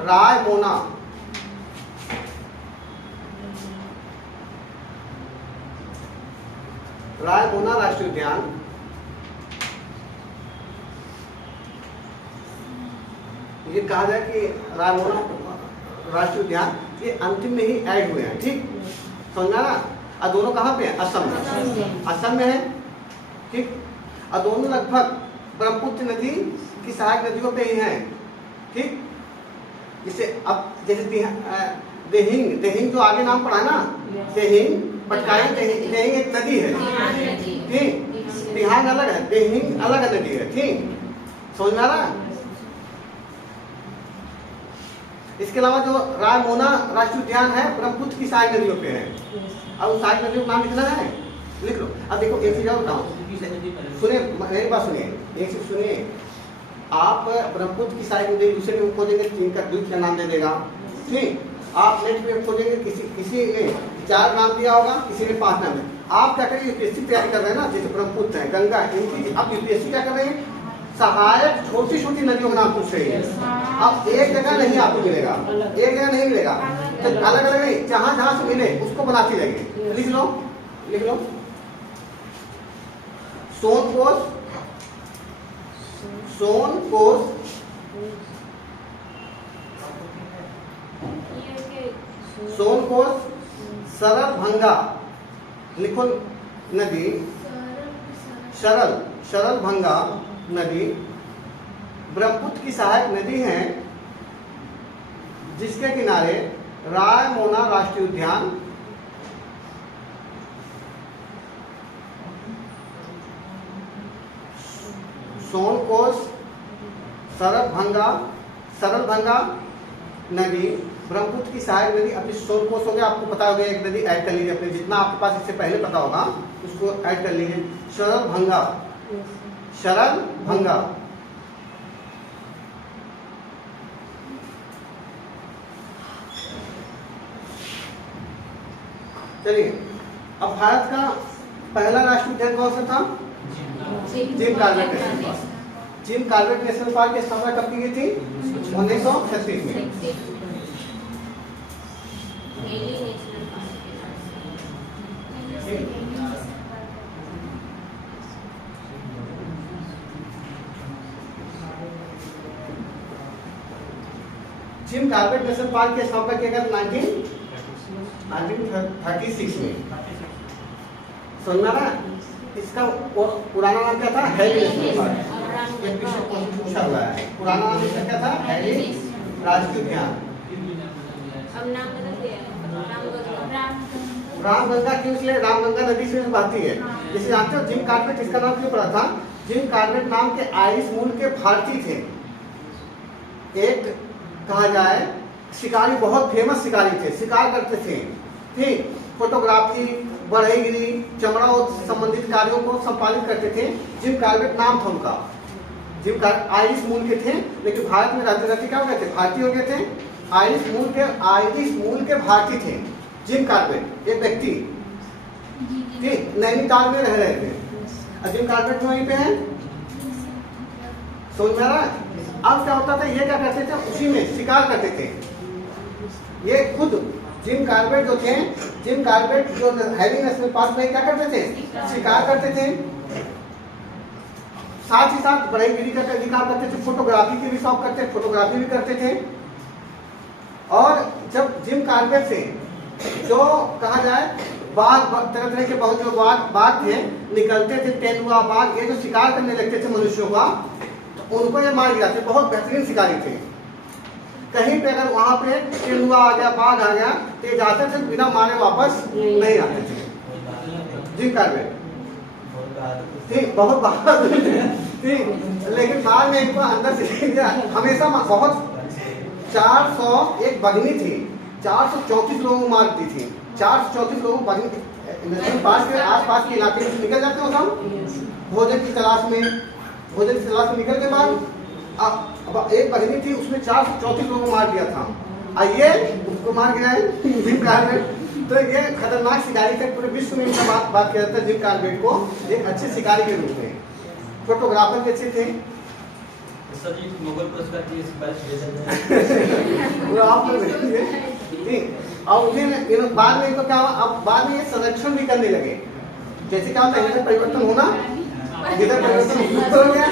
रायमोना राष्ट्रीय उद्यान ये कहा जाए कि रायमोना राष्ट्रीय उद्यान ये अंतिम में ही ऐड हुए हैं। ठीक, समझा ना। और दोनों कहाँ पे हैं? असम में। असम में है, ठीक। और दोनों लगभग ब्रह्मपुत्र नदी की सहायक नदियों पे ही हैं, ठीक। जैसे अब जैसे देहिंग जो आगे नाम पढ़ा ना, देहिंग पटकाई, देहिंग एक नदी है, ठीक। दिहांग अलग है, देहिंग अलग नदी है, ठीक। समझ में आ रहा है? इसके अलावा जो रायमोना राष्ट्रीय उद्यान है ब्रह्मपुत्र की सहायक नदियों पे है। अब उस सहायक नदियों का नाम लिखना है, लिख लो। अब देखो एक चीज और बताऊं, सुनिए मेरी बात सुनिए, एक चीज सुनिए। आप ब्रह्मपुत्र की सहायक नदी दूसरे में खोजेंगे, तीन का द्वीप का नाम दे देगा, ठीक। आप नेट पे खोजेंगे, किसी ने 4 नाम दिया होगा, किसी ने 5 नाम दिया। आप क्या करेंगे, यूपीएससी तैयारी कर रहे हैं ना, जैसे ब्रह्मपुत्र है, गंगा है, इनकी अब यूपीएससी क्या कर रहे हैं, सहायक छोटी छोटी नदियों का नाम पूछ रही है। अब एक जगह नहीं आपको मिलेगा, एक जगह नहीं मिलेगा, तो अलग अलग नहीं, जहां जहां से मिले उसको बनाती रहेगी। लिख लो, लिख लो। सोनकोश, सोनकोश, सोनकोश, सरलभंगा, लिखो नदी, सरलभंगा नदी ब्रह्मपुत्र की सहायक नदी है, जिसके किनारे रायमोना राष्ट्रीय उद्यान, सोनकोश, सरलभंगा नदी ब्रह्मपुत्र की सहायक नदी। अपनी सोनकोश हो गया, आपको पता होगा एक नदी ऐड कर लीजिए, अपने जितना आपके पास इससे पहले पता होगा उसको ऐड कर लीजिए। सरलभंगा, सरलभंगा, चलिए। अब भारत का पहला राष्ट्रीय उद्यान कौन सा था? Jim Corbett national park. Jim Corbett national park की स्थापना कब की गई थी? 1936 में। जिम कॉर्बेट नेशनल पार्क की स्थापना किया गया 1936 में। सुनना ना, इसका पुराना नाम क्या था? Hailey National Park. ये पीछे पूछा हुआ है, पुराना नाम इसका क्या था? हैली राष्ट्रीय उद्यान। अब नाम बदल गया है, रामगंगा क्यों? इसलिए रामगंगा नदी से बहती है। जैसे जानते हो जिम कॉर्बेट इसका नाम क्यों पड़ा था? जिम कॉर्बेट नाम के आयरिश मूल के भारतीय थे। एक कहा जाए शिकारी, बहुत फेमस शिकारी थे, शिकार करते थे, ठीक। फोटोग्राफी, बढ़ईगिरी, चमड़ा और संबंधित कार्यों को संपादित करते थे। जिम कॉर्बेट नाम था उनका। जिम कॉर्बेट आयरिश मूल के थे, लेकिन भारत में रहते रहते क्या हो गए थे? भारतीय हो गए थे। आयरिश मूल के भारतीय थे जिम कॉर्बेट, एक व्यक्ति, ठीक, नैनीताल में रह रहे थे। और जिम कॉर्बेट वहीं पे है, समझ में आ रहा है? अब क्या होता था, ये क्या करते थे, उसी में शिकार करते थे। ये खुद जिम कॉर्बेट जो थे, जिम कॉर्बेट जो हैली नेशनल पार्क में क्या करते थे? शिकार करते थे। साथ ही साथ बढ़ईगिरी का भी काम करते थे, फोटोग्राफी के भी शौक करते, फोटोग्राफी भी करते थे। और जब जिम कॉर्बेट से जो कहा जाए बाघ, तरह तरह के बहुत जो बाघ थे निकलते थे, तेंदुआ, बाघ, ये जो शिकार करने लगते थे मनुष्यों का, तो उनको ये मार गिराते। बहुत बेहतरीन शिकारी थे। कहीं पे अगर वहां पे तेंदुआ आ गया, बाघ आ गया, तो ये जाते थे, बिना मारे वापस नहीं आते थे। जिम कॉर्बेट, ठीक, बहुत बहादुर थे, ठीक। लेकिन बाद में इनको अंदर से हमेशा बहुत 400 एक बगनी थी, 434 लोगों को मार दी थी। 434 लोगों को नेशनल पार्क के आसपास के इलाके में निकल जाते हो सब भोजन की तलाश में, भोजन की तलाश में निकल के बाद अब एक बगनी थी, उसमें 434 लोगों को मार दिया था। आइए उसको मार गिराए जिम कॉर्बेट। तो ये खतरनाक शिकारी थे, पूरे विश्व में इनका बात किया जाता है जिम कॉर्बेट को एक अच्छे शिकारी के रूप में। फोटोग्राफर के अच्छे थे। सभी मुगल पुरस्कार की सिफारिश वो आप लोग देखेंगे, ठीक। और उन्हें बाद में इनको क्या हुआ, अब बाद में ये संरक्षण भी करने लगे। जैसे क्या होता है, इधर परिवर्तन होना, इधर परिवर्तन हो गया।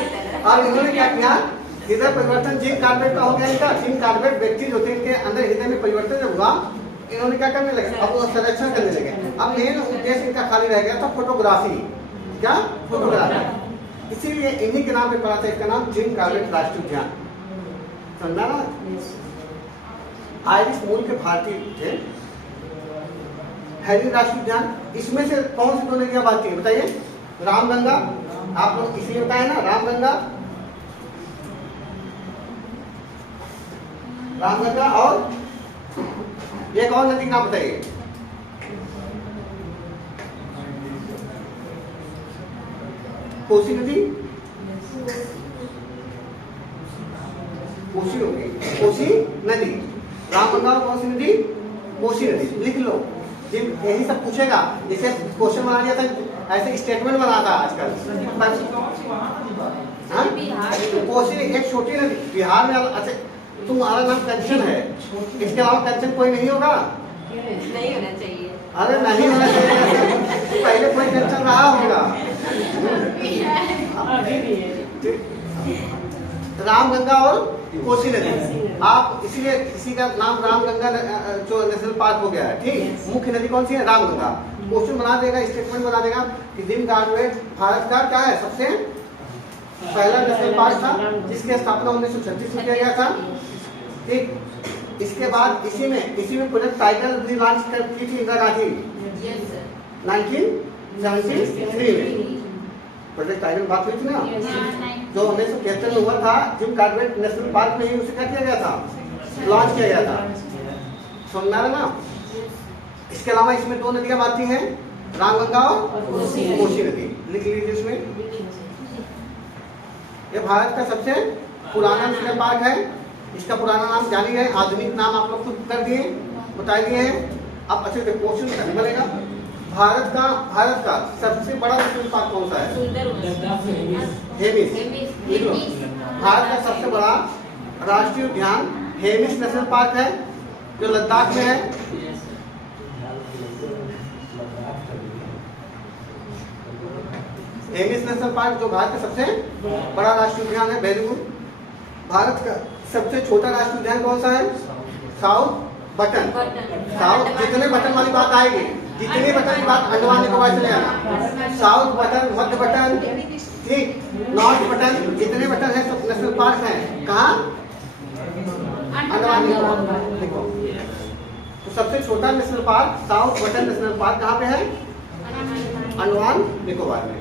और इन्होंने क्या किया, इधर परिवर्तन जिम कॉर्बेट का हो गया इनका। जिम कॉर्बेट व्यक्ति जो थे, इनके अंदर हृदय में परिवर्तन जब हुआ, इन्होंने क्या करने लगे, अब वो संरक्षण करने लगे। अब मेन उद्देश्य इनका खाली रह गया था फोटोग्राफी, क्या फोटोग्राफी, इसीलिए इन्हीं के नाम पे पड़ा था, इसका नाम जिम कॉर्बेट राष्ट्रीय उद्यान, समझा ना। आयरिश मूल के भारतीय थे। हेरिंग राष्ट्रीय उद्यान, इसमें से कौन सी दो नदियां बहती है बताइए? रामगंगा, आप लोग इसलिए बताए ना, रामगंगा, रामगंगा और एक और नदी का नाम बताइए? कोसी नदी, कोसी होगी, कोसी नदी, रामगंगा और कौन सी नदी? कोसी नदी, लिख लो। यही सब पूछेगा, जैसे क्वेश्चन बना दिया था, ऐसे स्टेटमेंट बनाता आजकल। हाँ? तो कोसी एक छोटी नदी बिहार में, अच्छा तुम्हारा नाम कंचन है, इसके अलावा कंचन कोई नहीं होगा? नहीं होना चाहिए। अरे नहीं होना चाहिए, पहले कोई कंचन रहा होगा। रामगंगा और कोसी नदी, आप इसीलिए इसी का नाम रामगंगा जो नेशनल पार्क हो गया है, ठीक। मुख्य नदी कौन सी है? रामगंगा। क्वेश्चन बना देगा, स्टेटमेंट बना देगा कि जिम कॉर्बेट भारत का क्या है, सबसे पहला नेशनल पार्क था, जिसकी स्थापना 1936 में किया गया था, ठीक। इसके बाद इसी में प्रोजेक्ट टाइगर भी लॉन्च की थी इंदिरा गांधी 1973 में, प्रोजेक्ट टाइगर बात हुई थी ना, जो 1973 में हुआ था, जिम कॉर्बेट नेशनल पार्क में ही उसे क्या किया गया था, लॉन्च किया गया था, समझ में आ रहा ना। इसके अलावा इसमें दो नदियां बहती हैं, रामगंगा और कोसी नदी, लिख लीजिए इसमें। ये भारत का सबसे पुराना नेशनल पार्क है, इसका पुराना नाम जानी है, आधुनिक नाम आप लोग खुद कर दिए, बता दिए हैं। अब अच्छे से क्वेश्चन बनेगा, भारत का सबसे बड़ा नेशनल पार्क कौन सा है? हेमिस, लिख लो। भारत का सबसे बड़ा राष्ट्रीय उद्यान हेमिस नेशनल पार्क है, जो लद्दाख में है। हेमिस नेशनल पार्क जो भारत का सबसे बड़ा राष्ट्रीय उद्यान है, वेरी गुड। भारत का सबसे छोटा राष्ट्रीय उद्यान कौन सा है? South button. साउथ, जितने बटन वाली बात आएगी, जितनी बटन की बात अंडमान निकोबार चले जाना, साउथ बटन, मध्य बटन, ठीक, नॉर्थ बटन, जितने बटन है सब नेशनल पार्क हैं, कहाँ? अंडमान निकोबार। देखो, तो सबसे छोटा national park south button national park कहाँ पे है? अंडमान निकोबार में।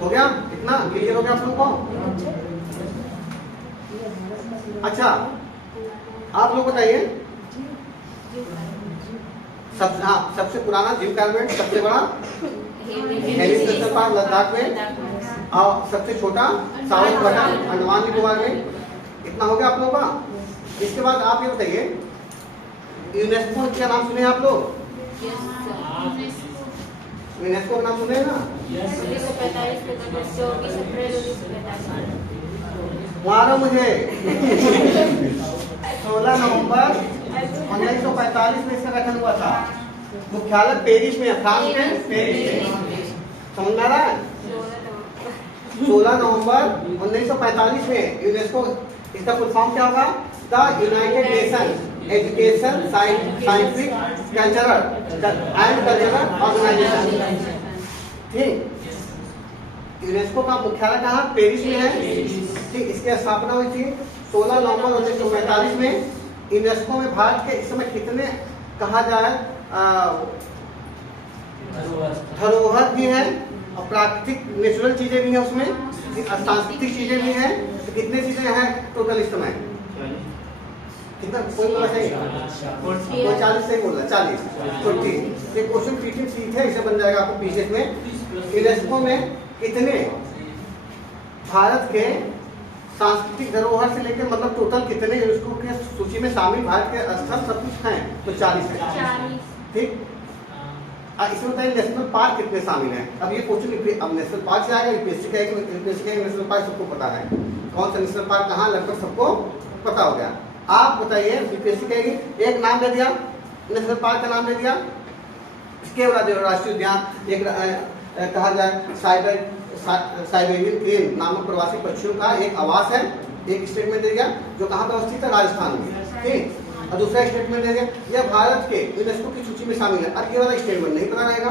हो गया? इतना क्लियर हो गया आप लोगों को? अच्छा, आप लोग बताइए, सबसे पुराना जिम कॉर्बेट, सबसे बड़ा हेमिस नेशनल पार्क लद्दाख में, और सबसे छोटा साउथ बटन अंडमान निकोबार में। इतना हो गया आप लोगों का? इसके बाद आप ये बताइए, यूनेस्को का नाम सुने आप लोग? यूनेस्को का नाम सुने ना? 1945 में 24 अप्रैल 1945 मारो मुझे। 16 नवंबर 1945 में इसका गठन हुआ था। मुख्यालय पेरिस में, फ्रांस में, पेरिस में, समझ में आ रहा है? 16 नवंबर 1945 में यूनेस्को, इसका फुल फॉर्म क्या होगा? The United Nation Education Scientific Cultural and Cultural Organisation, ठीक। यूनेस्को का मुख्यालय कहाँ? पेरिस में है, ठीक। इसकी स्थापना हुई थी 16 नवंबर 1945 में। यूनेस्को में भारत के इस समय कितने, कहा जाए, धरोहर भी है और प्राकृतिक नेचुरल चीजें भी हैं उसमें, सांस्कृतिक चीजें भी हैं, तो कितने चीजें हैं टोटल इस समय? कितना? कोई बोला सही? कोई 40 सही बोला, 40, तो ठीक। ये क्वेश्चन पीटीएम सीट है, इसे बन जाएगा आपको पीसीएस में। यूनेस्को में कितने भारत के सांस्कृतिक धरोहर से लेकर, मतलब टोटल कितने यूनेस्को के सूची में शामिल भारत के स्थल सब कुछ हैं? तो 40 है, ठीक। इसमें बताइए नेशनल पार्क कितने शामिल हैं? अब ये क्वेश्चन अब नेशनल पार्क से आएगा, यूपीएससी का नेशनल पार्क सबको पता है, कौन सा नेशनल पार्क कहाँ, लगभग सबको पता हो गया। आप बताइए, यूपीएससी कहेगी एक नाम दे दिया, नेशनल पार्क का नाम दे दिया, इसके बाद राष्ट्रीय उद्यान, एक कहा जाए साइबेरियन क्रेन नामक प्रवासी पक्षियों का एक आवास है, एक स्टेटमेंट एरिया जो कहाँ पर अवस्थित है, राजस्थान में, ठीक। और दूसरा स्टेटमेंट एरिया यह भारत के यूनेस्को की सूची में शामिल है। अब ये वाला स्टेटमेंट नहीं पता रहेगा,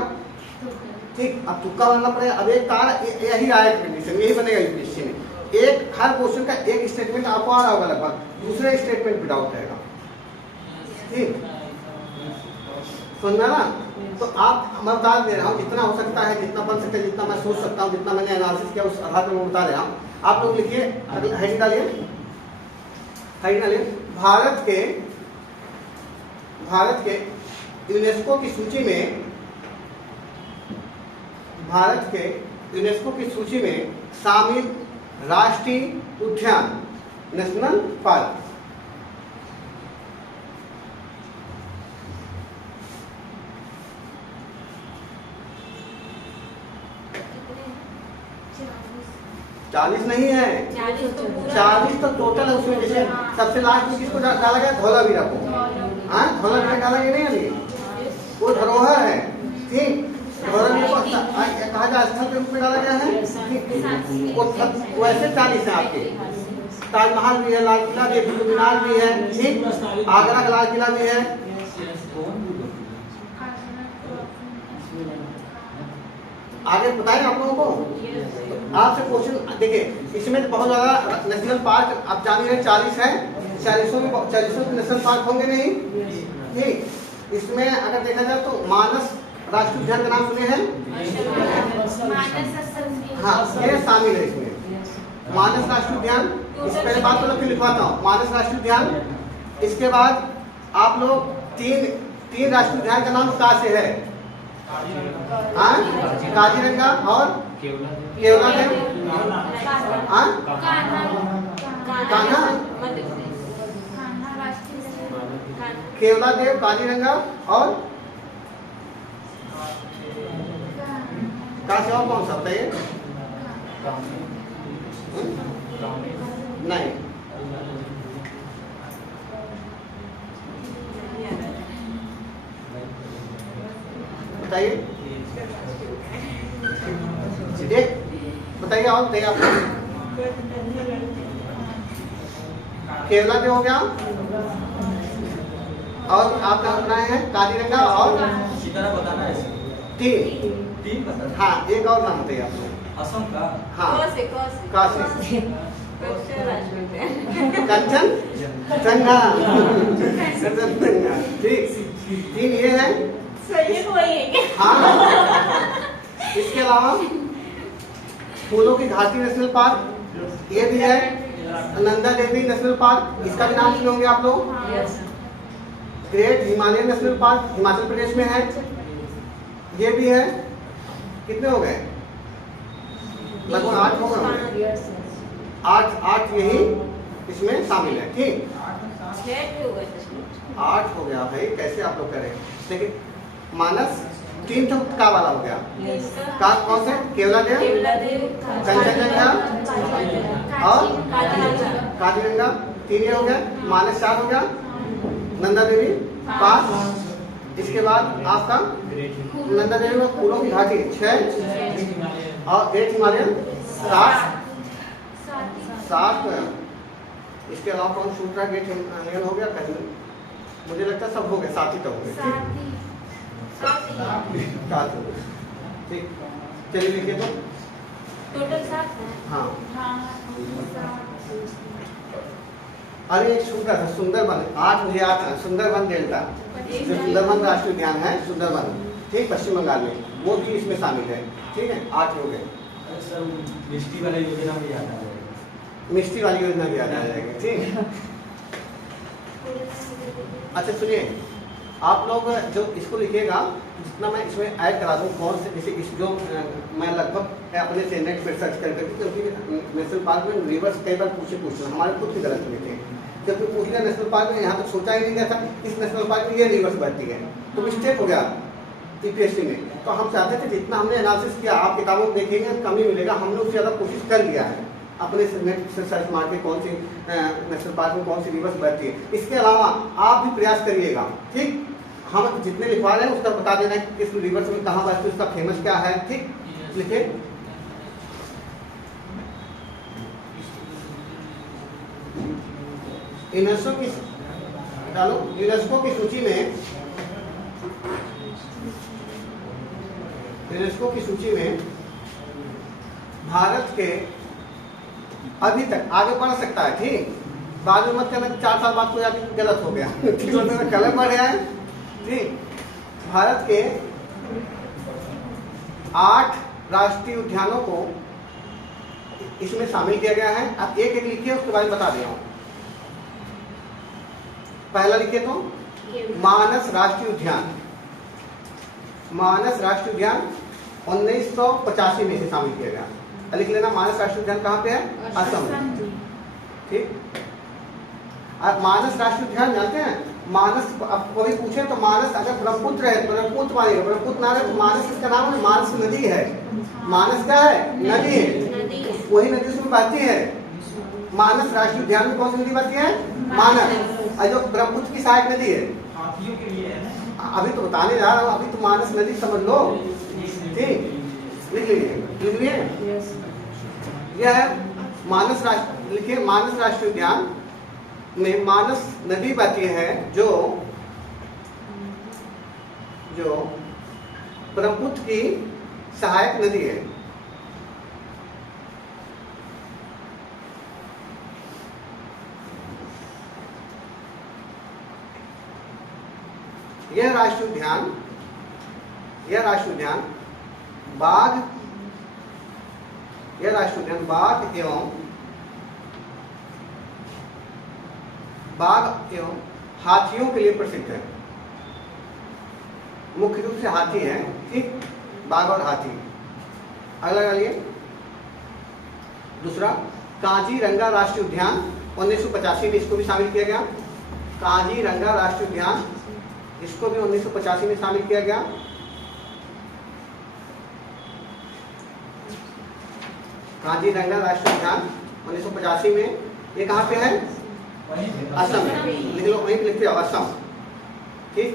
ठीक। अब तुक्का बनना पड़ेगा। अब एक तार यही आएगा कंडीशन, यही बनेगा यूपीएससी में। एक हर क्वेश्चन का एक स्टेटमेंट आपको आ रहा होगा लगभग, दूसरे स्टेटमेंट पे डाउट रहेगा, ठीक। समझना ना? तो आप मैं बता दे रहा हूँ जितना हो सकता है, जितना बन सकता है, जितना मैं सोच सकता हूँ, जितना मैंने एनालिसिस किया उस आधार पर मैं बता रहा हूँ। आप लोग लिखिए, हेडिंग डालिए, हेडिंग डालिए। भारत के यूनेस्को की सूची में, भारत के यूनेस्को की सूची में शामिल राष्ट्रीय उद्यान, नेशनल पार्क। कितने? 40 नहीं है, 40 तो टोटल है उसमें। जैसे सबसे लास्ट में किसको डाला गया, धौलावीरा को, हाँ धौलावीरा डाला गया नहीं अभी, वो धरोहर है, ठीक। धौलावीरा को कहा जाए स्थल के रूप में डाला गया है, ठीक। वो वैसे 40 है आपके। ताजमहल भी है, लाल किला भी है, कुतुब मीनार भी है, ठीक। आगरा का लाल किला भी है। आगे बताएं आप लोगों को। आपसे क्वेश्चन देखिए, इसमें तो बहुत ज्यादा नेशनल पार्क आप जान रहे 40 है, 40 नेशनल पार्क होंगे नहीं, ठीक। इसमें अगर देखा जाए तो मानस राष्ट्रीय उद्यान का नाम सुने हैं, हाँ ये शामिल है इसमें, मानस राष्ट्रीय उद्यान। इस पहले बात को फिर लिखवाता हूँ, मानस राष्ट्रीय उद्यान। इसके बाद आप लोग तीन राष्ट्रीय उद्यान का नाम का से है, काजीरंगा और केवला देव, कान्हा, केवला देव, काजीरंगा और का सेवा कौन सा बताइए? नहीं, बताइए, एक बताइए और बताइए आप। केवला जो हो गया, और आप नाम बनाए हैं काजीरंगा और बताना है, तीन बताना। हाँ एक और नाम बताइए आप। असम का, हाँ काशी, कंचन जंगा, ठीक। तीन ये है, हाँ। इसके अलावा फूलों की घाटी नेशनल पार्क ये भी है, नंदा देवी नेशनल पार्क, इसका भी नाम सुने होंगे आप लोग। Great Himalayan national park Himachal Pradesh में है, ये भी है। कितने हो गए? लगभग 8 हो गए, 8 यही इसमें शामिल है, ठीक। 8 हो गया भाई, कैसे आप लोग करें? देखिए मानस 3 तो का वाला हो गया, का कौन से? केवला देव, कंचनजंगा और काजीरंगा, 3 ये हो गया। मानस 4 हो गया, नंदा देवी 5। इसके बाद आपका नंदा देवी में फूलों की घाटी 6 और ग्रेट हिमालयन 7। इसके अलावा कौन छूट रहा? ग्रेट हिमालयन हो गया, कहीं मुझे लगता है सब हो गए, 7 ही तो हो गए, ठीक। चलिए लिखिए तो टोटल 7 है। हाँ। अरे एक छूट रहा था सुंदरबन, 8 मुझे याद था, सुंदरबन डेल्टा, जो सुंदरबन राष्ट्रीय उद्यान है सुंदरबन, ठीक, पश्चिम बंगाल में, वो भी इसमें शामिल है, ठीक है। 8 हो गए। सर मिष्टी वाली योजना में याद आ जाएगा, मिष्टी वाली योजना भी याद आ जाएगी, ठीक। अच्छा सुनिए, आप लोग जो इसको लिखिएगा, जितना मैं इसमें ऐड करा दूँ, कौन से जैसे इस जो मैं लगभग अपने से नेट पर सर्च करके, क्योंकि नेशनल पार्क में रिवर्स कई बार पूछे हमारे खुद की गलत हुए थे, क्योंकि पूछ लिया नेशनल पार्क में, यहाँ तक सोचा ही नहीं गया था इस नेशनल पार्क में ये रिवर्स बढ़ती है, तो मिस्टेक हो गया यूपीएससी में। तो हम चाहते थे जितना हमने एनालिसिस किया, आप किताबों में देखेंगे कम ही मिलेगा, हमने उससे ज़्यादा कोशिश कर लिया है अपने नेट से सर्च मार के कौन सी नेशनल पार्क में कौन सी रिवर्स बढ़ती है। इसके अलावा आप भी प्रयास करिएगा, ठीक। हम जितने लिखवा रहे हैं उसका बता देना है कि किस रिवर्स में कहाँ बढ़ती है, उसका फेमस क्या है, ठीक। लिखे यूनेस्को की सूची में भारत के अभी तक आगे बढ़ सकता है, ठीक, बाद में मत करना 4 साल बाद कोई आगे गलत हो गया ठीक, कलर बढ़ गया है, ठीक। भारत के 8 राष्ट्रीय उद्यानों को इसमें शामिल किया गया है। आप एक एक लिखिए, उसके बारे में बता दे रहा हूं। पहला लिखिए तो मानस राष्ट्रीय उद्यान। मानस राष्ट्रीय उद्यान 1985 में से शामिल किया गया। लिख लेना, मानस राष्ट्रीय उद्यान कहाँ पे है? असम में, ठीक। आप मानस राष्ट्रीय उद्यान जानते हैं? मानस, अब कोई पूछे तो मानस अगर ब्रह्मपुत्र है तो ब्रह्मपुत्र मानेगा, ब्रह्मपुत्र ना रहे तो मानस इसका नाम है, मानस नदी है। मानस क्या है? नदी है, वही नदी उसमें बहती है। मानस राष्ट्रीय उद्यान में कौन सी नदी बहती है? मानस। और जो ब्रह्मपुत्र की सहायक नदी है, हाथियों के लिए है ना? अभी तो बताने जा रहा हूँ, अभी तो मानस नदी समझ लो, ठीक। लिख लीजिए, यह है मानस राष्ट्र, लिखिए मानस राष्ट्रीय उद्यान में मानस नदी बहती है जो ब्रह्मपुत्र की सहायक नदी है। यह राष्ट्रीय उद्यान बाघ एवं हाथियों के लिए प्रसिद्ध है। मुख्य रूप से हाथी है, ठीक, बाघ और हाथी। अगला लिए दूसरा, काजीरंगा राष्ट्रीय उद्यान 1985 में इसको भी शामिल किया गया। काजीरंगा राष्ट्रीय उद्यान, इसको भी 1985 में शामिल किया गया। काजीरंगा राष्ट्रीय उद्यान 1985 में, ये कहाँ पे है? असम में। लिख लो, वहीं पे लिखते जाओ, असम, ठीक।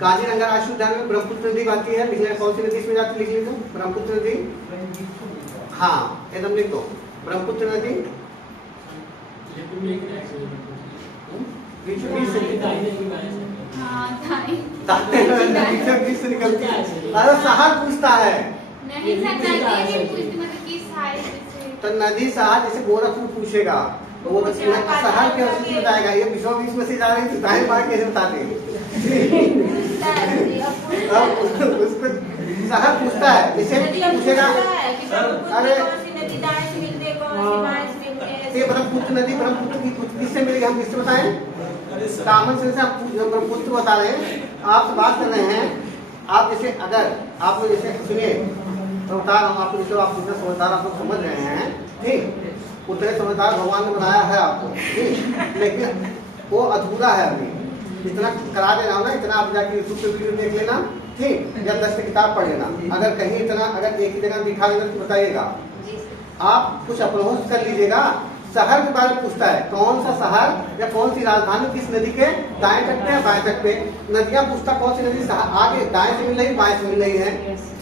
काजीरंगा राष्ट्रीय उद्यान में ब्रह्मपुत्र नदी बहती है। लिखना, कौन सी नदी इसमें जाती है? लिख लीजिए, ब्रह्मपुत्र नदी। हाँ, एकदम लिख दो, ब्रह्मपुत्र नदी। बीच से निकलती है। अरे शहर पूछता है, नहीं सर, ये पूछती मतलब किस साइड से। तो नदी शहर जैसे गोरखपुर पूछेगा तो वो शहर के उसमें बताएगा। ये बीचों बीच में से जा रही है, दाएं बाएं कैसे बता देंगे? उसको शहर पूछता है, जैसे पूछेगा अरे ये ब्रह्मपुत्र नदी, ब्रह्मपुत्र की किससे मिलेगी, हम किससे बताएं? कॉमन सेंस से आप ब्रह्मपुत्र बता रहे हैं, आपसे बात कर रहे हैं। आप जैसे अगर आप लोग जैसे सुनिए तो बता रहा हूँ आपको, जैसे आप उतना समझदार आप लोग समझ रहे हैं, ठीक, उतने समझदार भगवान ने बनाया है आपको, ठीक, लेकिन वो अधूरा है अभी। इतना करा दे रहा हूँ ना, इतना आप जाके यूट्यूब पे वीडियो देख लेना, ठीक, या 10 किताब पढ़ लेना। अगर कहीं इतना अगर एक ही जगह दिखा देना तो बताइएगा। आप कुछ अप्रोच कर लीजिएगा। शहर के बारे में पूछता है, कौन सा शहर या कौन सी राजधानी किस नदी के दाएं तट पे है बाएं तट पे। नदियां पूछता कौन सी नदी आगे दाएं से मिल रही बाएं से मिल रही है,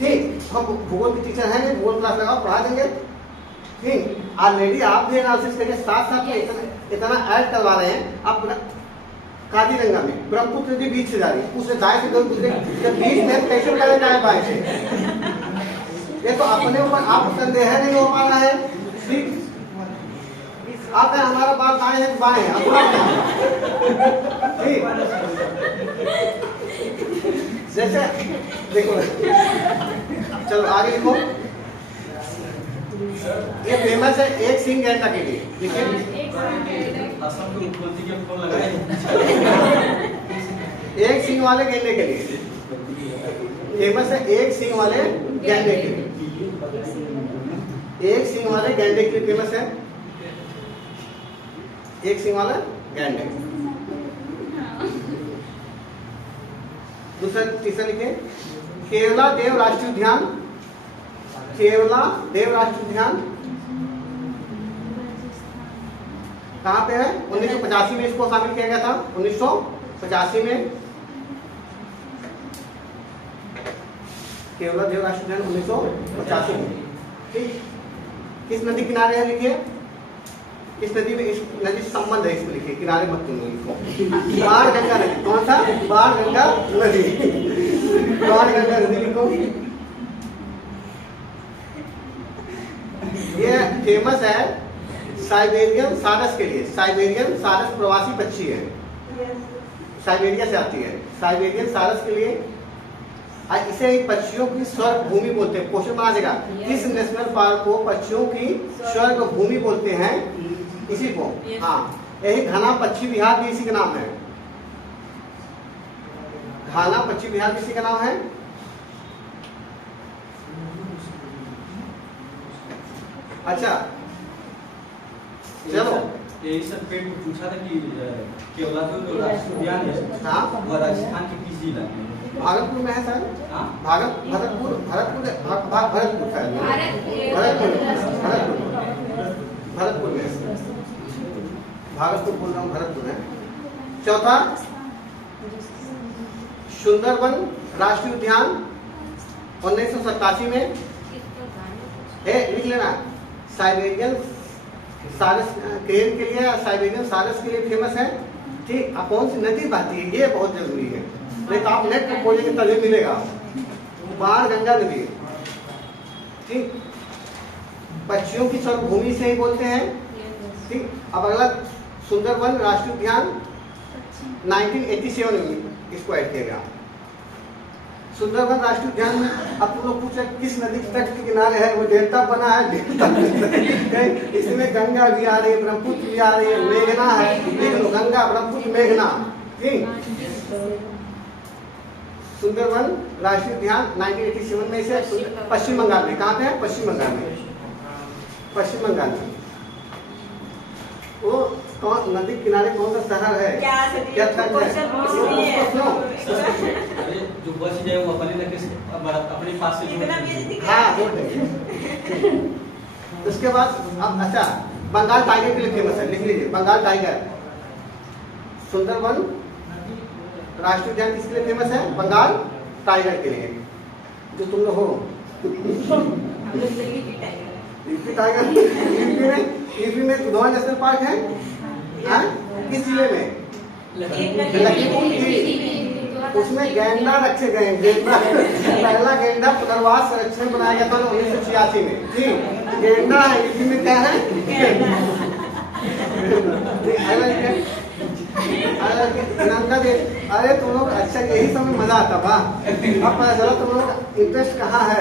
ठीक। हम भूगोल के टीचर हैं, भूगोल क्लास लगाओ, पढ़ा देंगे, ठीक। ऑलरेडी आप भी एनालिसिस करिए, साथ साथ में इतना ऐड करवा रहे हैं। आप काजीरंगा में ब्रह्मपुत्र नदी बीच से जा रही है, उससे दाएं से दूसरे जब बीच में कैसे बताया जाए बाएं से? ये तो अपने ऊपर आप संदेह नहीं हो पा रहा है, ठीक। आप है हमारा बात दाएं है बाएं है, ठीक। जैसे देखो, चलो आगे लिखो। ये फेमस है एक सिंह गैंडा के लिए, देखिए असम के मुख्यमंत्री के फोन लगाए। एक सिंह वाले गैंडे के लिए फेमस है, एक सिंह वाले गैंडे के लिए, एक सिंह वाले गैंडे के लिए फेमस है, एक सिंह वाला गैंडे। दूसरा तीसरा लिखे, केवला देव राष्ट्रीय उद्यान। केवला देव राष्ट्रीय उद्यान कहाँ पे है? 1985 में इसको शामिल किया गया था, 1985 में। केवला देव राष्ट्रीय उद्यान 1985 में। ठीक, किस नदी किनारे है लिखिए, इस नदी में, इस नदी से संबंध है, इसको लिखिए, किनारे मत तुम लिखो। बाण गंगा नदी, कौन सा? बाण गंगा नदी, बाण गंगा नदी लिखो। ये फेमस है साइबेरियन सारस के लिए। साइबेरियन सारस प्रवासी पक्षी है, साइबेरिया से आती है। साइबेरियन सारस के लिए इसे पक्षियों की स्वर्ग भूमि बोलते हैं। क्वेश्चन बना देगा, किस नेशनल पार्क को पक्षियों की स्वर्ग भूमि बोलते हैं? इसी को, हाँ, यही घना पक्षी विहार भी इसी का नाम है। घना पक्षी विहार किसी का नाम है? अच्छा चलो, यही सब पेड़ में पूछा था कि केवला जो राष्ट्रीय उद्यान है, हाँ, वह राजस्थान के किस जिला में? भागलपुर में है सर। हाँ, भरतपुर भरतपुर भरतपुर है, भरतपुर में है। भागलपुर बोल रहा हूँ, भरतपुर है। चौथा, सुंदरबन राष्ट्रीय उद्यान 1987 में है, लिख लेना। साइबेरियन सारस क्रेन के लिए, साइबेरियन सारस के लिए फेमस है। ठीक, अब कौन सी नदी बहती है ये बहुत जरूरी है, नहीं तो आप नेट पर खोजेंगे तभी मिलेगा। बाण गंगा नदी। ठीक, पक्षियों की स्वर्ग भूमि से ही बोलते हैं। ठीक, अब अगला, सुंदरबन राष्ट्रीय उद्यान 1987 में इसको ऐड किया गया। सुंदरबन राष्ट्रीय उद्यान में अब तुम लोग पूछे किस नदी के तट के किनारे है? वो डेल्टा बना है, डेल्टा इसमें गंगा भी आ रही है, ब्रह्मपुत्र भी आ रही है, मेघना है, लेकिन गंगा ब्रह्मपुत्र मेघना। ठीक, सुंदरबन राष्ट्रीय उद्यान 1987 में से पश्चिम बंगाल में। कहाँ पे है? पश्चिम बंगाल में। पश्चिम बंगाल में वो कौन नदी किनारे कौन सा शहर है? क्या अरे जो बच जाए वो अपने लगे अपने पास से हाँ, वोट देंगे। उसके बाद अब, अच्छा, बंगाल टाइगर के लिए फेमस है, लिख लीजिए, बंगाल टाइगर। सुंदरबन राष्ट्रीय उद्यान किसके लिए फेमस है? बंगाल टाइगर के लिए। जो तुम लोग हो यूपी टाइगर, यूपी में दुधवा नेशनल पार्क है। हाँ? किस जिले में? लखीमपुर की। उसमें गैंडा रखे गए हैं, गैंडा। पहला गैंडा पुनर्वास संरक्षण बनाया गया था 1986 में। जी, गैंडा है, यूपी में क्या है? अरे तुम लोग, अच्छा यही समय मजा आता वाह। अब पता चला तुम लोग इंटरेस्ट कहाँ है।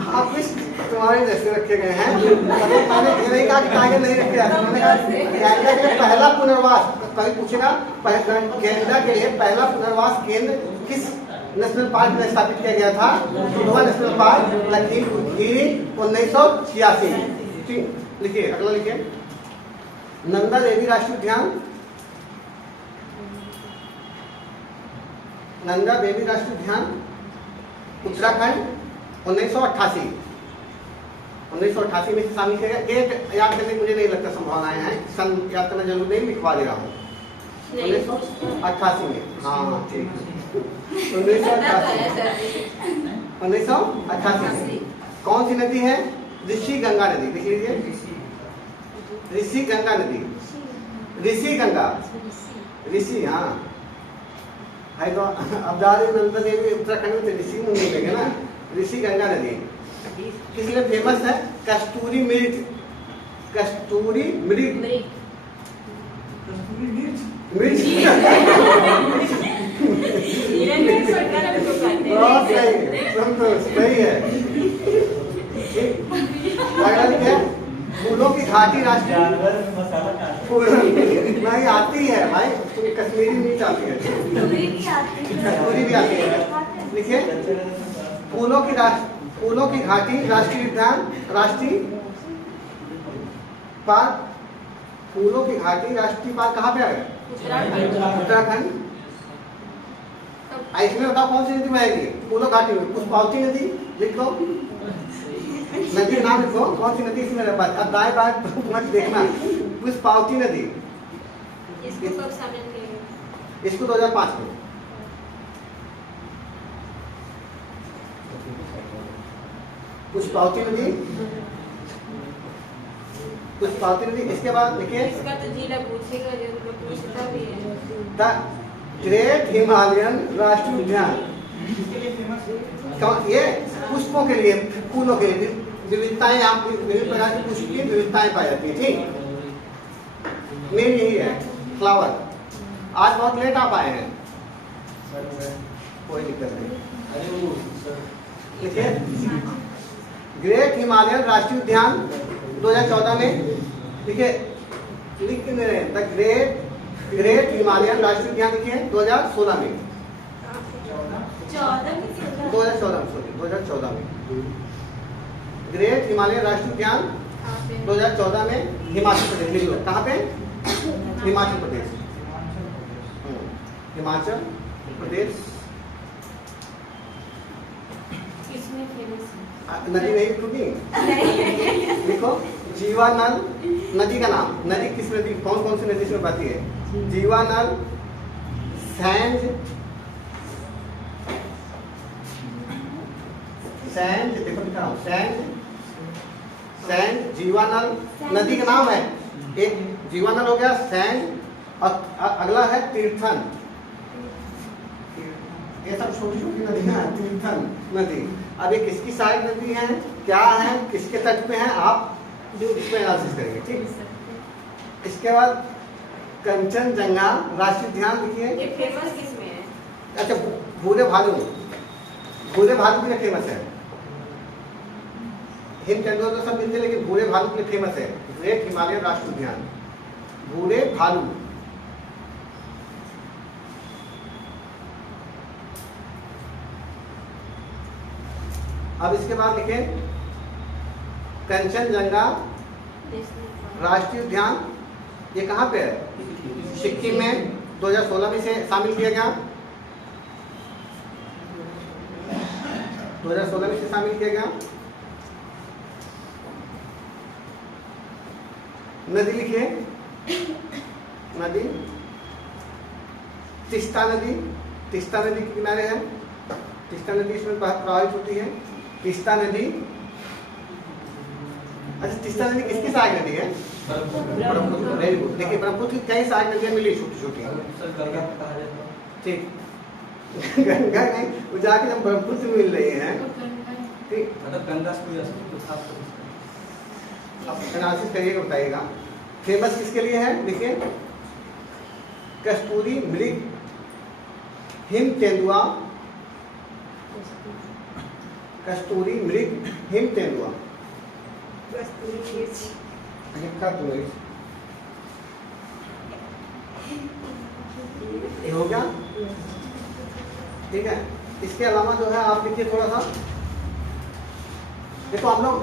आप किस तुम्हारे जैसे रखे गए हैं। मैंने ये नहीं कहा कि टाइगर नहीं रखे जाते, मैंने कहा गैंडा के लिए पहला पुनर्वास, कभी पूछेगा गैंडा के लिए पहला पुनर्वास केंद्र किस नेशनल पार्क में स्थापित किया गया था? Dudhwa national park, Lakhimpur Kheri, 1986। ठीक, लिखिए, अगला लिखिए, नंदा देवी राष्ट्रीय उद्यान। नंदा देवी राष्ट्रीय उद्यान उत्तराखंड 1988 में शामिल किया गया। डेट याद करने की मुझे नहीं लगता संभावनाएं हैं, सन याद करना जरूर नहीं, लिखवा दे रहा हूँ। 1988 में, हाँ ठीक, 1988 में। कौन सी नदी है? ऋषि गंगा नदी, लिख लीजिए, ऋषि गंगा नदी। ऋषि गंगा, ऋषि, हाँ है तो। अब नंदा देवी उत्तराखंड में तो ऋषि में मिलेगा ना। ऋषि गंगा नदी किस लिए फेमस है? कस्तूरी मृग, कस्तूरी मृग, मिर्च। बहुत सही है। फूलों की घाटी राष्ट्रीय नहीं आती है भाई, कश्मीरी मिर्च आती है, कस्तूरी भी आती है। लिखिए, फूलों की घाटी राष्ट्रीय उद्यान, राष्ट्रीय पार्क। फूलों की घाटी राष्ट्रीय पार्क कहाँ पे है? उत्तराखंड। इसमें बताओ कौन सी नदी बहेगी फूलों घाटी में? पुष्पावती नदी, लिख लो, नदी का नाम लिखो, कौन सी नदी इसमें? अब दाएं बाएं मत देखना। पुष्पावती नदी। इसको कब शामिल किया? इसको 2005 में। पुष्पावती नदी, पुष्पावती नदी। इसके बाद देखिए इसका तो जिला पूछेगा जरूर, पूछता भी है। द ग्रेट हिमालयन राष्ट्रीय उद्यान, इसके लिए फेमस है। ये पुष्पों के लिए, फूलों के लिए विविधताएं, आप विभिन्न प्रकार की पुष्प की विविधताएं पाई जाती है। ठीक, मेन यही है फ्लावर। आज बहुत लेट आप आए हैं, कोई दिक्कत नहीं। अरे वो सर देखिए ग्रेट हिमालयन राष्ट्रीय उद्यान 2014 में, देखिए लिख के रहे द ग्रेट हिमालयन राष्ट्रीय उद्यान लिखे 2016 में, 2014 में ग्रेट हिमालयन राष्ट्रीय उद्यान 2014 में हिमाचल प्रदेश। लिख लो कहाँ पे? हिमाचल प्रदेश। हिमाचल प्रदेश। किसमें फेमस है? नदी नहीं टूटी, देखो जीवा नल नदी का नाम। नदी किस नदी, कौन कौन सी नदी इसमें बहती है? जीवा नल, सैंज, सैंज, देखो लिखा हूं सैंज, सैंज, जीवा नल नदी का नाम है। एक जीवा नल हो गया, सैंज, और अगला है तीर्थन। ये सब छोटी छोटी नदियां हैं, तीर्थन नदी। अब ये किसकी सहायक नदी है, क्या है, किसके तट पे है, आप इसमें एनालिसिस करेंगे। ठीक, इसके बाद कंचनजंगा राष्ट्रीय उद्यान लिखिए। ये फेमस किसमें है? अच्छा, भूरे भालू, भूरे भालू के लिए फेमस है। हिम तेंदुआ तो सब मिलते हैं, लेकिन भूरे भालू के लिए फेमस है ग्रेट हिमालयन राष्ट्रीय उद्यान, भूरे भालू। अब इसके बाद लिखे कंचनजंगा राष्ट्रीय उद्यान, ये कहाँ पे है? सिक्किम में 2016 में से शामिल किया गया, 2016 में से शामिल किया गया। नदी लिखिए, नदी तीस्ता नदी, तीस्ता नदी के किनारे है, तीस्ता नदी इसमें प्रभावित होती है। तीस्ता नदी, अच्छा तीस्ता नदी किसकी सहायक नदी है? ब्रह्मपुत्र। Very good. देखिए ब्रह्मपुत्र की कई सहायक नदियां मिली छोटी छोटी। सर गंगा कहा जाता है। ठीक, गंगा नहीं, वो जाके जब ब्रह्मपुत्र में मिल रही है। ठीक, मतलब गंगा से कोई अस्तित्व था तो आप एनालिसिस करिएगा, बताइएगा। फेमस किसके लिए है? देखिए कस्तूरी मृग, हिम तेंदुआ, कस्तूरी मृग, हिम तेंदुआ, लिखा तो है। ये हो गया, ठीक है। इसके अलावा जो है आप देखिए थोड़ा सा, देखो हम लोग,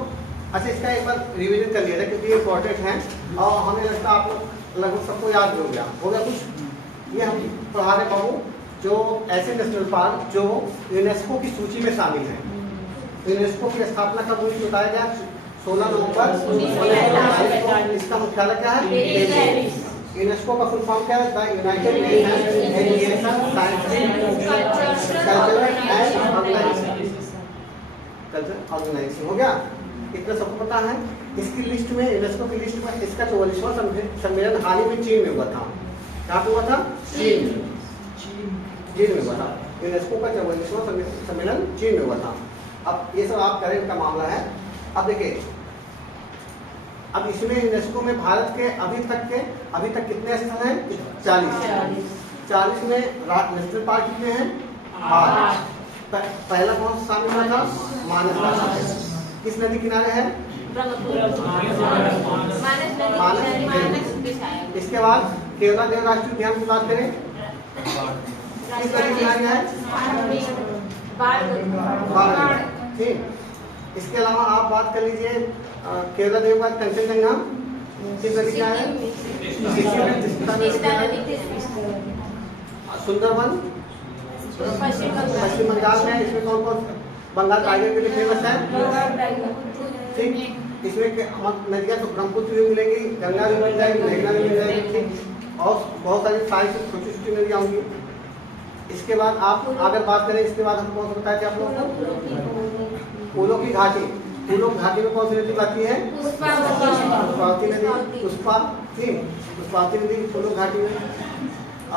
अच्छा इसका एक बार रिवीजन कर लिया था क्योंकि ये इंपॉर्टेंट है और हमें लगता है आप लोग लगभग सबको याद भी हो गया कुछ। ये हम पढ़ा रहे बाबू, जो ऐसे नेशनल पार्क जो यूनेस्को की सूची में शामिल है। यूनेस्को की स्थापना कब हुई बताया गया? 16 नवंबर 1947 को। इसका मुख्यालय क्या है? यूनेस्को का फुल फॉर्म क्या है? The United Nation Culture Organisation. हो गया, इतना सबको पता है। इसकी लिस्ट में, यूनेस्को की लिस्ट में इसका 44वां सम्मेलन हाल ही में चीन में हुआ था। कहाँ पे हुआ था? चीन में हुआ था। यूनेस्को का 44वां सम्मेलन चीन में हुआ था। अब ये सब आप करें का मामला है। अब देखिए, अब इसमें यूनेस्को में भारत के अभी तक कितने स्थल हैं? 40 में नेशनल पार्क कितने हैं? 8। पहला कौन सा शामिल हुआ था? मानस राष्ट्रीय। किस नदी किनारे है? इसके बाद केवला देव राष्ट्रीय उद्यान की बात करें, किस नदी किनारे है? ठीक। इसके अलावा आप बात कर लीजिए केवला देव का कंचनजंगा किस नदी किनारे है? सुंदरवन पश्चिम बंगाल में। इसमें कौन कौन? बंगाल टाइगर के लिए फेमस है। ठीक, इसमें नदियाँ तो ब्रह्मपुत्र भी मिलेंगी, गंगा भी मिल जाएगी, मेघना भी मिल जाएगी। ठीक, और बहुत सारी छोटी छोटी नदियाँ होंगी। इसके बाद आप अगर बात करें, इसके बाद हम कौन सा बताए थे आप लोगों को? फूलों की घाटी। फूलों की घाटी में कौन सी नदी बहती है? पुष्पावती नदी, पुष्पावती नदी फूलों की घाटी में।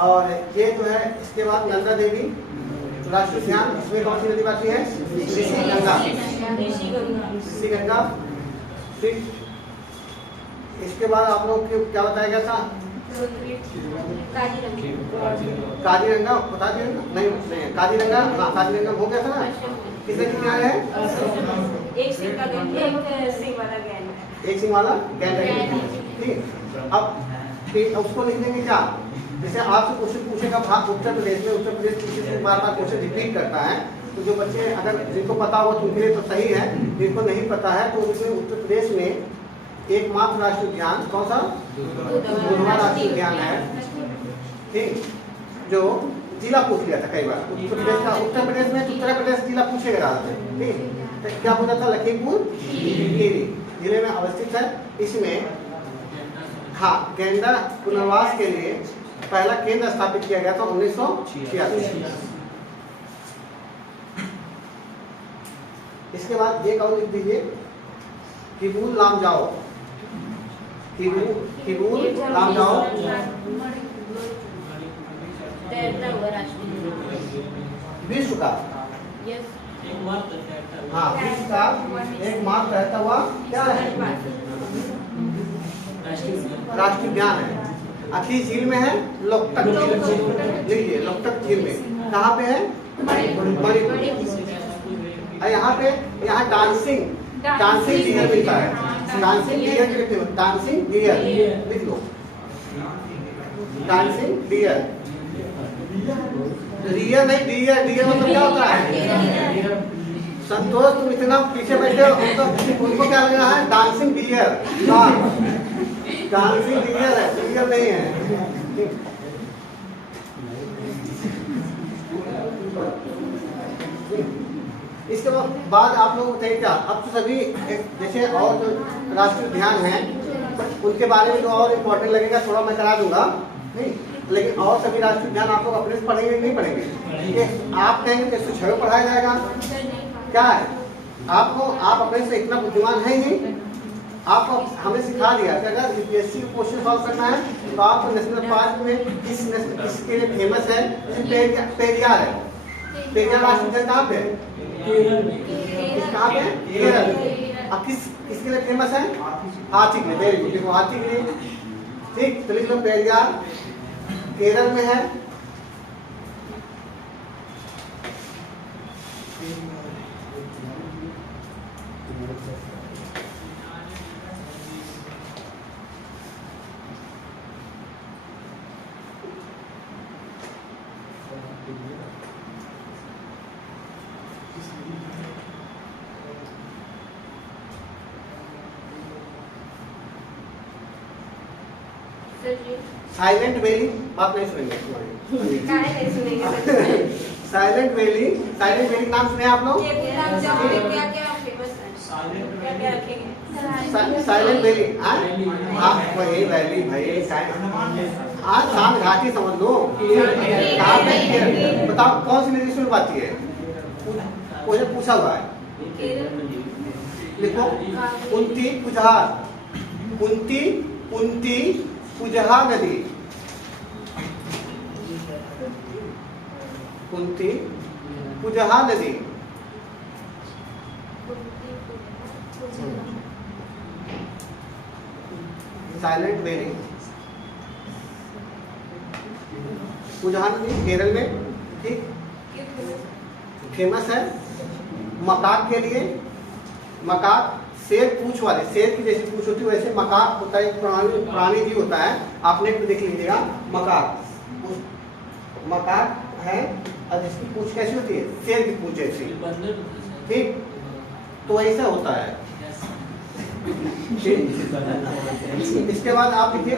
और ये जो है इसके बाद नंदा देवी राष्ट्रीय उद्यान, इसमें कौन सी नदी बहती है? ऋषि गंगा। ठीक, इसके बाद आप लोग को क्या बताया गया था? काजीरंगा बता दिया ना? नहीं काजीरंगा, हाँ काजीरंगा हो गया था ना? कितने किनारे है? एक सिंह वाला गैंडा। ठीक, अब फिर उसको लिख देंगे क्या? जैसे आपसे क्वेश्चन पूछेगा उत्तर प्रदेश में, उत्तर प्रदेश किसी से बार-बार क्वेश्चन रिपीट करता है, तो जो बच्चे अगर जिनको पता हो तो उनके लिए तो सही है, जिनको नहीं पता है तो उसमें उत्तर प्रदेश में एकमात्र राष्ट्रीय उद्यान कौन सा? दुधवा राष्ट्रीय उद्यान है। ठीक, जो जिला पूछ लिया था कई बार उत्तर प्रदेश में, उत्तर प्रदेश जिला पूछेगा ज्यादा। ठीक, तो क्या पूछा था? लखीमपुर खीरी जिले में अवस्थित है। इसमें हाँ गैंडा पुनर्वास के लिए पहला केंद्र स्थापित किया गया था 1986। इसके बाद एक और लिख दीजिए, किबुल लामजाओ। किबुल लामजाओ विश्व का हाँ विश्व का एकमात्र तैरता हुआ क्या है? राष्ट्रीय उद्यान है। अखिल झील में है, लोकटक झील। लीजिए लोकटक झील में कहाँ पे है? मणिपुर। यहाँ डांसिंग डियर मिलता है। डांसिंग डियर लिख लो। डांसिंग डियर, रियर नहीं डियर। डियर मतलब क्या होता है? संतोष तुम इतना पीछे बैठे हो, उनको क्या लग रहा है? Dancing dear. डांसिंग डियर है, डियर नहीं है। इसके बाद आप लोग बताइए क्या? अब तो सभी जैसे और जो राष्ट्रीय उद्यान हैं उनके बारे में जो और इम्पोर्टेंट लगेगा थोड़ा मैं करा दूंगा, नहीं लेकिन और सभी राष्ट्रीय उद्यान आप लोग अपने से पढ़ेंगे नहीं पढ़ेंगे? आप कहेंगे तो 106 पढ़ाया जाएगा क्या है? आपको आप अपने से इतना बुद्धिमान है ही, आपको हमें सिखा दिया कि अगर यूपीएससी क्वेश्चन सॉल्व करना है तो आपको नेशनल पार्क में इसके लिए फेमस है पेरियार है। पेरियार राष्ट्रीय उद्यान कहाँ पे है? कहाँ पे? केरल। अब किसके लिए फेमस है? हाथी के लिए। वेरी गुड, देखो हाथी के लिए। ठीक, तो लिख लो पेरियार केरल में है। साइलेंट वैली बात नहीं सुनेंगे। साइलेंट वैली नाम सुने आप लोग? साइलेंट वैली आप वही वैली भाई आज शांत घाटी समझ लो। बताओ कौन सी नदी शुरू आती है? मुझे पूछा हुआ है। लिखो कुंती पुजहा नदी। कुंती पुजहा नदी। साइलेंट वैली पुजहा नदी केरल में। ठीक, फेमस है मकाक के लिए। मकाक शेर पूंछ वाले, शेर की जैसी पूंछ होती है वैसे मकाक होता है, एक प्राणी जीव होता है। आप नेट पे देख लीजिएगा मकाक है और जिसकी पूंछ कैसी होती है? शेर की पूंछ जैसी। ठीक, तो ऐसा होता है। इसके बाद आप लिखिए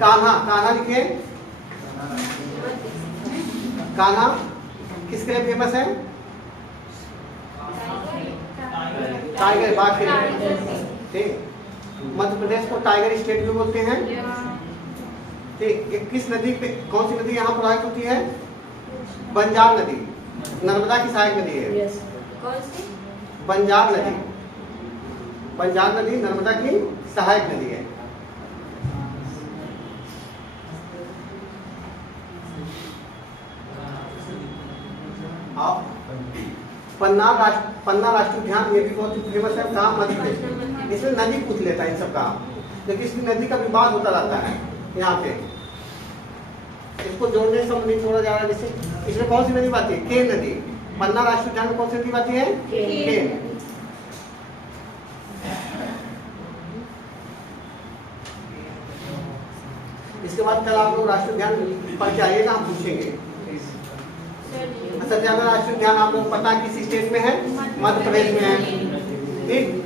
कान्हा लिखिए। कान्हा किसके लिए फेमस है? टाइगर बाघ के लिए। ठीक, मध्य प्रदेश को टाइगर स्टेट भी बोलते हैं। ठीक, किस नदी पे, कौन सी नदी यहाँ प्रवाहित होती है? बंजार नदी, नर्मदा की सहायक नदी है। कौन सी? बंजार नदी। बंजार नदी नर्मदा की सहायक नदी है। आप पन्ना राष्ट्रीय उद्यान, ये भी बहुत फेमस है, कहाँ? मध्य प्रदेश। इसमें नदी पूछ लेता है इन सब का, क्योंकि इस नदी का विवाद होता रहता है यहाँ पे। इसको जोड़ने से नहीं छोड़ा जा रहा है। जैसे इसमें कौन सी नदी आती है? केन नदी। पन्ना राष्ट्रीय उद्यान में कौन सी नदी आती है? केन। इसके बाद कल आप लोग राष्ट्रीय उद्यान पढ़ के आइएगा, हम पूछेंगे। सत्याग्रह राष्ट्रीय उद्यान आप लोग पता है किस स्टेट में है? मध्य प्रदेश में है। ठीक।